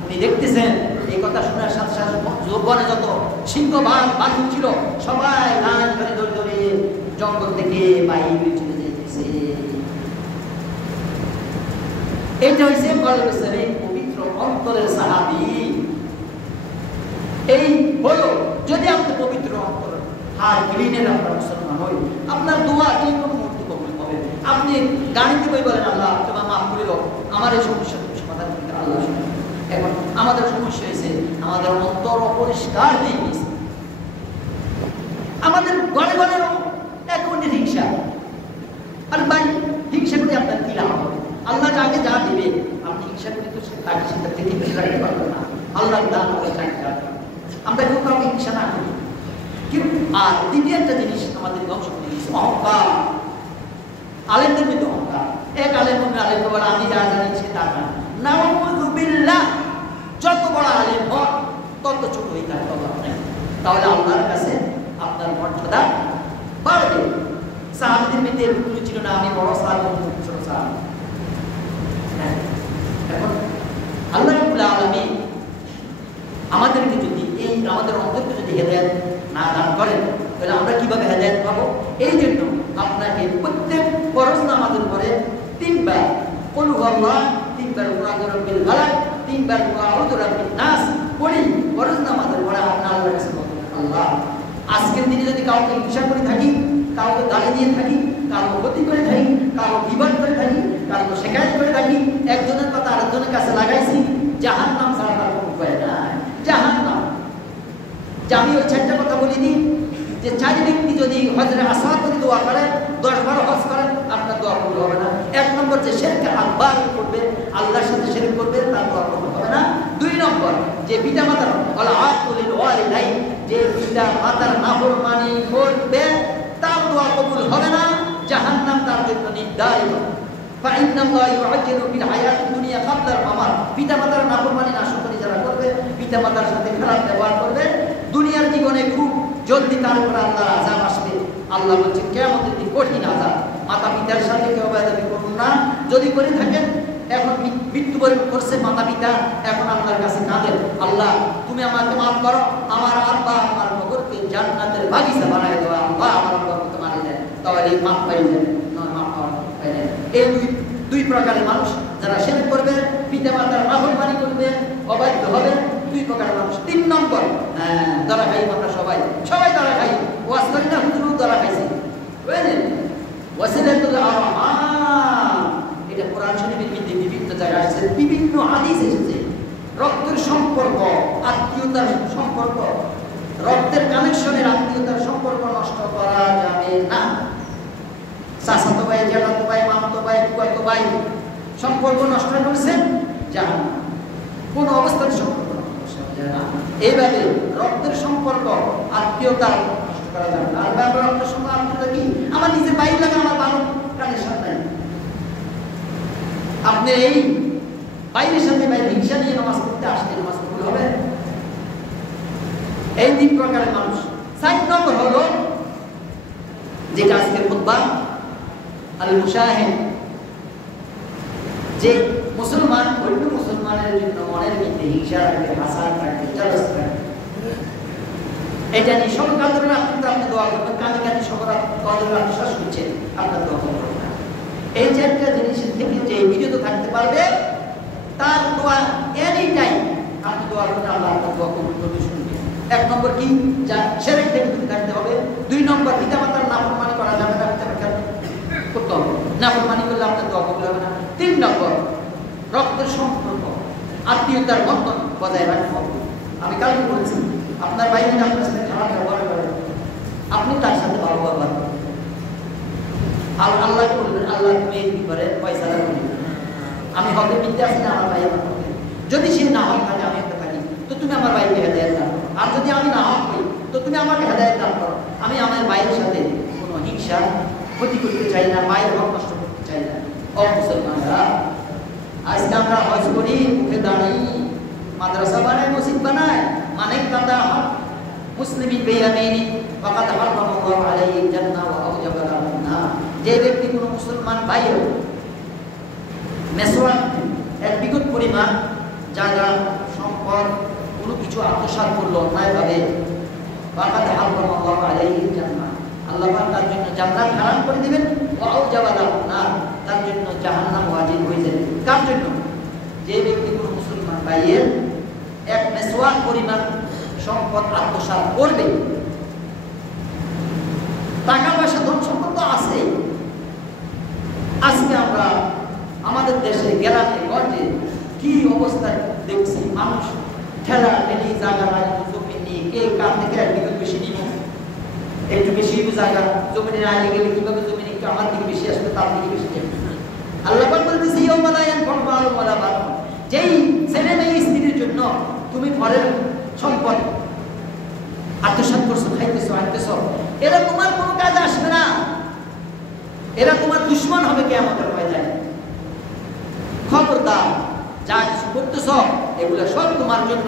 উনি দেখতেছেন এই কথা শোনার সাথে সাথে বনে যত সিংহ বাঘ ছিল সবাই গান ধরে ধরে ধরে জঙ্গল থেকে বাইরে চলে যাইতেছে। এটা হইছে কলবের পবিত্র অন্তরের সাহাবী। এই হলো যদি আপনি পবিত্র অন্তর হার ক্লিনের আপনার মুসলমান হই, আপনার দোয়া যে কোনো মুহূর্তে কবুল হবে। আপনি গাড়িতে বই বলেন আল্লাহ তোমার মাফ করে দাও, আমার এই সমস্যার সমাধান করতে আল্লাহ। এখন আমাদের সমস্যা হয়েছে আমাদের অন্তর অপরিষ্কার হয়ে গেছে, আমাদের ঘরে ঘরে এখন হিংসা। আর ভাই হিংসা করে আপনার কি লাভ হবে? আল্লাহ যাকে যা দিবে আপনি হিংসা করে তো তাকে সেটা থেকে বেশি রাখতে পারবেন না। আল্লাহ দান করে থাকতে হবে, আমরা কেউ কাউকে হিংসা না করি। কিন্তু আর দ্বিতীয় একটা জিনিস আমাদের ধ্বংস করে দিয়েছে অহংকার। আলেমদের মধ্যে অহংকার, এক আলেম অন্য আলেমকে বলে আমি যা জানি তা না। নাউযুবিল্লাহ, যত বড় আলেম হন তত ছোট হয়ে থাকতে হবে, তাহলে আল্লাহর কাছে আপনার মর্যাদা বাড়বে। সাহাবীদের মধ্যে এরকম ছিল না আমি বড় সাহাবী ছোট সাহাবী। এখন আল্লাহ রাব্বুল আলামিন আমাদেরকে যদি এই আমাদের অন্তরকে যদি হেদায়েত না দান করেন তাহলে আমরা কিভাবে হেদায়েত পাবো? এই জন্য আপনাকে প্রত্যেক ফরজ নামাজের পরে তিনবার কুল হুয়াল্লাহ, তিনবার কুরআন রাব্বিল ফালাক, তিনবার আউযু বিরাব্বিন নাস পড়ি। ফরজ নামাজের পরে আপনি আল্লাহর কাছে বলবেন আল্লাহ আজকের দিনে যদি কাউকে হিংসা করে থাকি, কাউকে গালি দিয়ে থাকি, কারো ক্ষতি করে থাকি, কারো বিবাদ করে থাকি, কারো শিকায়ত করে থাকি, একজনের কথা আরেকজনের কাছে লাগাইছি, জাহান্নাম ছাড়া তার কোনো উপায় নাই। জাহান্নাম যে আমি ওই চারটা কথা বলিনি যে চারি ব্যক্তি যদি হজরে আসওয়াদ করে দোয়া করে 10-12 হজ করেন আপনার দোয়া কবুল হবে না। এক নম্বর যে শিরকে আকবার করবে, আল্লাহর সাথে শিরক করবে, তার দোয়া কবুল হবে না। 2 নম্বর যে পিতা মাতার ওয়াল আকুলিল ওয়ালিদাইন, যে পিতা মাতার নাফরমানি করবে তার দোয়া কবুল হবে না, জাহান্নাম তার জন্য নির্ধারিত। ফাইন্নাল্লাহ ইউআজ্জিলু ফিল হায়াতিদ দুনিয়া ক্বাবলা আল-মামাত, পিতা মাতার নাফরমানি নাশকরি যারা করবে, পিতা মাতার সাথে খারাপ ব্যবহার করবে, দুনিয়ার জীবনে খুব জলদি তার উপর আল্লাহর আযাব আসবে। আল্লাহ বলছেন কিয়ামতের দিন কঠিন আযাব। মাতা পিতার সাথে কেউ বেয়াদবি করুন না, যদি করে থাকেন এখন মৃত্যুবরণ করছে মাতা পিতা, এখন আল্লাহর কাছে কাঁদেন আল্লাহ তুমি আমাকে মাফ করো, আমার আব্বা আমার কবরকে জান্নাতের বাগিচা বানায় দাও, আল্লাহ আমার আব্বাকে তো মারি দেন, তাহলে মাফ পাই যাবেন, নয় মাফ পাই না। এই দুই প্রকারের মানুষ যারা শিরক করবে, পিতা মাতার নাফরমানি করবে, অবাধ্য হবে, 2 প্রকারের মানুষ। 3 নম্বর ধরা খাই আমরা সবাই ধরা খাই, ওয়াজ করি না হুজুর ধরা খাইছি, বুঝলেন? ওয়াসিলাতুল আরহাম এটা কোরআন শরীফের মধ্যে বিভিন্ন জায়গায় আসছে, বিভিন্ন হাদিস এসেছে। রক্তের সম্পর্ক, আত্মীয়তার সম্পর্ক, রক্তের কানেকশনের আত্মীয়তার সম্পর্ক নষ্ট করা যাবে না। চাচাতো ভাই, জ্যাঠাতো ভাই, মামাতো ভাই, ফুফাতো ভাই সম্পর্ক নষ্ট করেছেন জাহান্নাম। কোন অবস্থায় সম্পর্ক নষ্ট করা যায় না। এইভাবে রক্তের সম্পর্ক আত্মীয়তা নষ্ট করা যাবে না। আর রক্তের সম্পর্ক আত্মীয়তা কি? আমার নিজের বাইরে লাগে আমার ভালো কানেকশন নাই। আপনি এই বাইরের সাথে বাইরে হিংসা নিয়ে নামাজ পড়তে আসলে নামাজ পড়তে হবে। এই 3 প্রকারের মানুষ। 4 নম্বর হলো যেটা আজকের খুতবা, আল মুশাহিদ, যে মুসলমান অন্য মুসলমানের জন্য মনের মধ্যে হিংসা রাখবে, হাসাদ রাখবে, জালাস রাখবে। এটা নিয়ে সব কাজের আপনি দোয়া করবেন। কাজে কাজে সবার কাজের আশ্বাস করছেন, আপনার দোয়া করবেন না। এই 4টা জিনিসের থেকে যে বিরত থাকতে পারবে তার দোয়া এনি টাইম আপনি দোয়া করলে আল্লাহ আপনার দোয়া কবুল করবে, শুনবে। 1 নম্বর কি? যা শিরক থেকে দূরে থাকতে হবে। 2 নম্বর পিতামাতার নাফরমানি করা যাবে না, পিতামাতার করতে হবে। নাফরমানি করলে আপনার দোয়া কবুল হবে না। 3 নম্বর রক্তের সম্পর্ক, আত্মীয়তার বন্ধন বজায় রাখতে হবে। আমি কালকে বলেছি, আপনার বাইরে আপনার সাথে খারাপ ব্যবহার করে, আপনি তার সাথে ভালো ব্যবহার করেন। আর আল্লাহকে বলবেন, আল্লাহ তুমি এই ব্যাপারে পয়সা রাখবেন। আমি হকে মিথ্যে আছি না, আমার ভাই আমার হকে। যদি সে না হক থাকে, আমি হকে থাকি, তো তুমি আমার ভাইকে হেদায়েত দাও। আর যদি আমি না হক হই, তো তুমি আমাকে হেদায়েত দাও করো। আমি আমার ভাইয়ের সাথে কোনো হিংসা ক্ষতি করতে চাই না, মায়ের হক নষ্ট করতে চাই না। ও মুসলমানরা, আজকে আমরা হজ করি, মুখে দাঁড়িয়ে মাদ্রাসা বানায়, মসজিদ বানায়, মানে দাদা মুসলিমিন বেয়ামিনি ফাকাদ হারামাল্লাহু আলাইহি জান্নাহ ওয়া আওজাবা লাহুন নার। যে ব্যক্তি কোনো মুসলমান ভাইয়ের মেসওয়াক এক বিগত পরিমাণ জায়গা, সম্পদ, কোনো কিছু আত্মসাৎ করলো অন্যায়ভাবে, ফাকাদ হারামাল্লাহু আলাইহি জান্নাহ, আল্লাহ পাক তার জন্য জান্নাত হারাম করে দিবেন। ওয়া আওজাবা লাহুন নার, তার জন্য জাহান্নাম ওয়াজিব হয়ে যাবে। কার জন্য? যে ব্যক্তি কোনো মুসলমান ভাইয়ের এক মেসওয়াক পরিমাণ সম্পদ আত্মসাৎ করবে। টাকা পয়সা ধন সম্পদ তো আছে। আজকে আমরা আমাদের দেশে গ্রামে গঞ্জে কি অবস্থা দেখছি, মানুষ ঠেলা ঠেলি জায়গা জমি নিয়ে কে কার থেকে একটু বেশি নিব, একটু বেশি জায়গা জমিনের আগে গেলে কিভাবে জমি একটু আমার দিকে বেশি আসবে, তার দিকে বেশি যাবে। আল্লাহ পাক বলতেছে, যেই ছেলে মেয়ে স্ত্রীর জন্য তুমি ঘরের সম্পদ আত্মসাৎ করছো, খাইতেছো, আনতেছো, এরা তোমার কোনো কাজে আসবে না। এরা তোমার দুশ্মন হবে কিয়ামতের ময়দানে। খবরদার, যা কিছু করতেছ এগুলো সব তোমার জন্য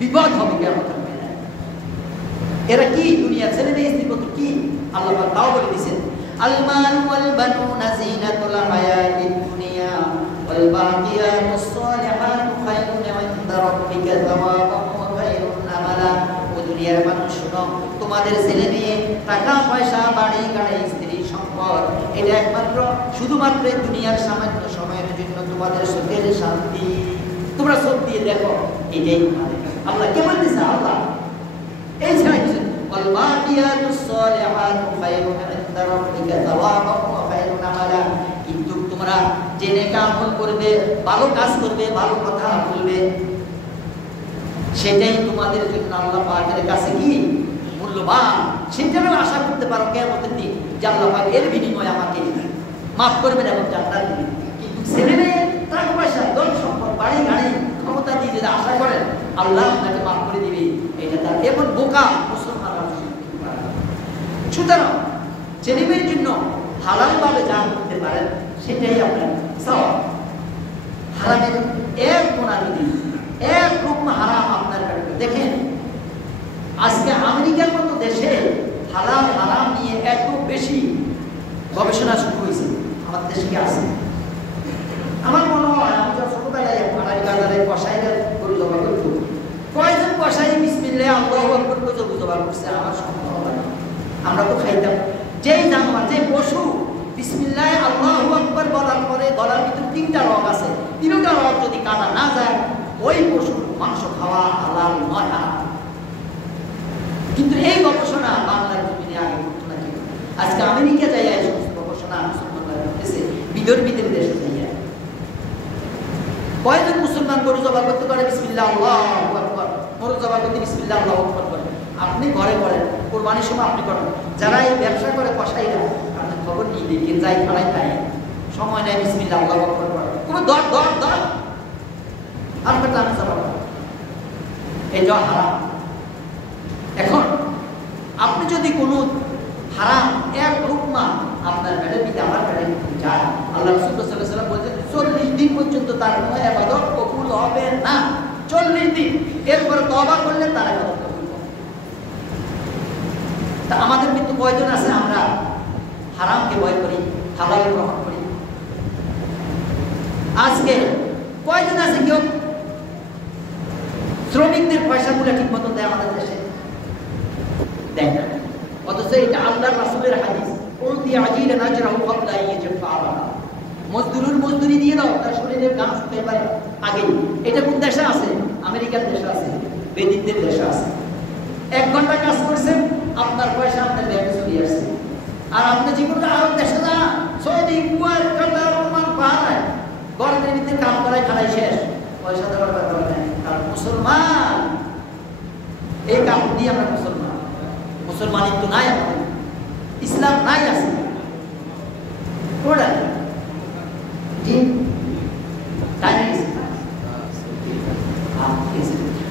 বিপদ হবে কিয়ামতের ময়দানে। এরা কি? দুনিয়া ছেলে মেয়ে স্ত্রী কত কি আল্লাহ পাক তাও বলে দিয়েছেন, আল মাল ওয়াল বানুনা যিনাতুল হায়াতিদ দুনিয়া ওয়াল বাকিয়াতুস সালিহাতু খায়রুন ইনদা রাব্বিকা সাওয়াবান ওয়া খায়রুন আমালা। ও দুনিয়ার মানুষ শোনো, তোমাদের ছেলে মেয়ে, টাকা পয়সা, বাড়ি গাড়ি, স্ত্রী সম্পদ, এটা একমাত্র শুধুমাত্র দুনিয়ার সামান্য সময়ের জন্য তোমাদের সুখের শান্তি। তোমরা চোখ দিয়ে দেখো, এটাই তোমাদের। আল্লাহ কে বলতেছে? আল্লাহ এই ছাড়া কিছু। ওয়াল বাকিয়াতুস সালিহাতু খায়রুন ইনদা রাব্বিকা সাওয়াবান ওয়া খায়রুন আমালা। কিন্তু তোমরা যে নেক আমল করবে, ভালো কাজ করবে, ভালো কথা বলবে, সেটাই তোমাদের জন্য আল্লাহ পাকের কাছে কি মূল্যবান। সেটারও আশা করতে পারো কিয়ামতের দিন যে আল্লাহ পাক এর বিনিময়ে আমাকে মাফ করবেন এবং জান্নাত দিবেন। কিন্তু ছেলে মেয়ে, টাকা পয়সা, ধন সম্পদ, বাড়ি গাড়ি, ক্ষমতা দিয়ে যদি আশা করেন আল্লাহ আপনাকে মাফ করে দিবে, এটা তার এমন বোকা মুসলমানরা। সুতরাং ছেলে মেয়ের জন্য হালালভাবে যা করতে পারেন সেটাই আপনার সওয়াব। হারামের এক কোণা যদি এক রকম হারাম আপনার কাছে দেখেন, আজকে আমেরিকার মতো দেশে হালাল হারাম নিয়ে এত বেশি গবেষণা শুরু হয়েছে, আমাদের দেশে কি আছে? আমার মনে হয় আমি যখন ছোটবেলায় বাজারে কষাইরা গরু জবা করতো, কয়জন কষাই বিসমিল্লাহ আল্লাহু আকবার করে গরু জবা করছে আমার সম্ভব হয় না। আমরা তো খাইতাম। যেই জানোয়ার, যে পশু বিসমিল্লাহ আল্লাহু আকবার বলার পরে গলার ভিতরে 3টা রগ আছে, 3টা রগ যদি কাটা না যায় ওই পশুর মাংস খাওয়া হালাল নয়, হারাম। কিন্তু এই গবেষণা বাংলার জমিনে আগে করতো না। আজকে আমেরিকা যাইয়া এই সমস্ত গবেষণা মুসলমানরা করতেছে, বিধর্মীদের দেশে যাইয়া। কয়জন মুসলমান গরু জবা করতে পারে বিসমিল্লাহ আল্লাহু আকবার, গরু জবা করতে বিসমিল্লাহ আল্লাহু আকবার করে? আপনি ঘরে করেন, কোরবানির সময় আপনি করেন। যারা এই ব্যবসা করে কসাইরা, আপনি খবর নিয়ে দেখেন, যাই খালাই তাই সময় নেয় বিসমিল্লাহ আল্লাহু আকবার করে কোনো দর দর দর আর কথা আমি যাব এটা হারাম। এখন আপনি যদি কোনো হারাম এক লুকমা আপনার পেটের ভিতরে আমার পেটে যায়, আল্লাহ রাসূল সাল্লাল্লাহু আলাইহি ওয়াসাল্লাম বলেছেন 40 দিন পর্যন্ত তার কোনো ইবাদত কবুল হবে না। 40 দিন, এরপরে তওবা করলে তার ইবাদত কবুল হবে। তা আমাদের কিন্তু কয়জন আছে আমরা হারামকে ভয় করি, হালাল গ্রহণ করি? আজকে কয়জন আছে কেউ শ্রমিকদের পয়সাগুলো ঠিক মতো দেয় আমাদের দেশে? দেয় না। অথচ এটা আল্লাহর রাসূলের হাদিস, উলতি আজিলা নাজরাহু ক্বাবলা ইয়াজফা। মজদুরের মজদুরি দিয়ে দাও তার শরীরের ঘাম শুকাইবার আগে। এটা কোন দেশে আছে? আমেরিকার দেশে আছে, বেদিনদের দেশে আছে। 1 ঘন্টা কাজ করছেন, আপনার পয়সা আপনার ব্যাংকে চলে আসছে। আর আপনি জীবনে আরব দেশে না, সৌদি, কুয়েত, কাতার, ওমান, বাহরাইন, গরমের ভিতরে কাম করায় খাড়াই শেষ, পয়সা দেওয়ার ব্যাপার নেই। আর মুসলমান, এই কাম দিয়ে আমরা মুসলমান, মুসলমানিত্ব নাই আমাদের, ইসলাম নাই আছে ওটা ঠিক তাই না?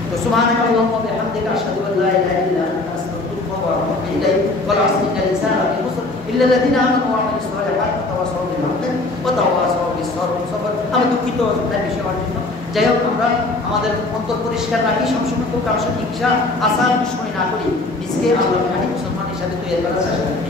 তো সুবহানাল্লাহি ওয়া বিহামদিহি আশহাদু আল লা ইলাহা ইল্লা আনতা আস্তাগফিরুকা ওয়া আতুবু ইলাইক ওয়া লা আসরিনা লিসানা লাফি খুসর ইল্লা আল্লাযিনা আমানু ওয়া আমিলুস সালিহাতি ওয়া তাওয়াসাউ বিল হাক্কি ওয়া তাওয়াসাউ বিস sabr। আমি দুঃখিত তাই বিষয় হওয়ার জন্য। যাই হোক, আমরা আমাদের অন্তর পরিষ্কার রাখি, সবসময় খুব কারোর সাথে হিংসা আসার দুশ্মনী না করি, নিজকে আল্লাহ খাঁটি মুসলমান হিসাবে তৈরি করার চেষ্টা করি।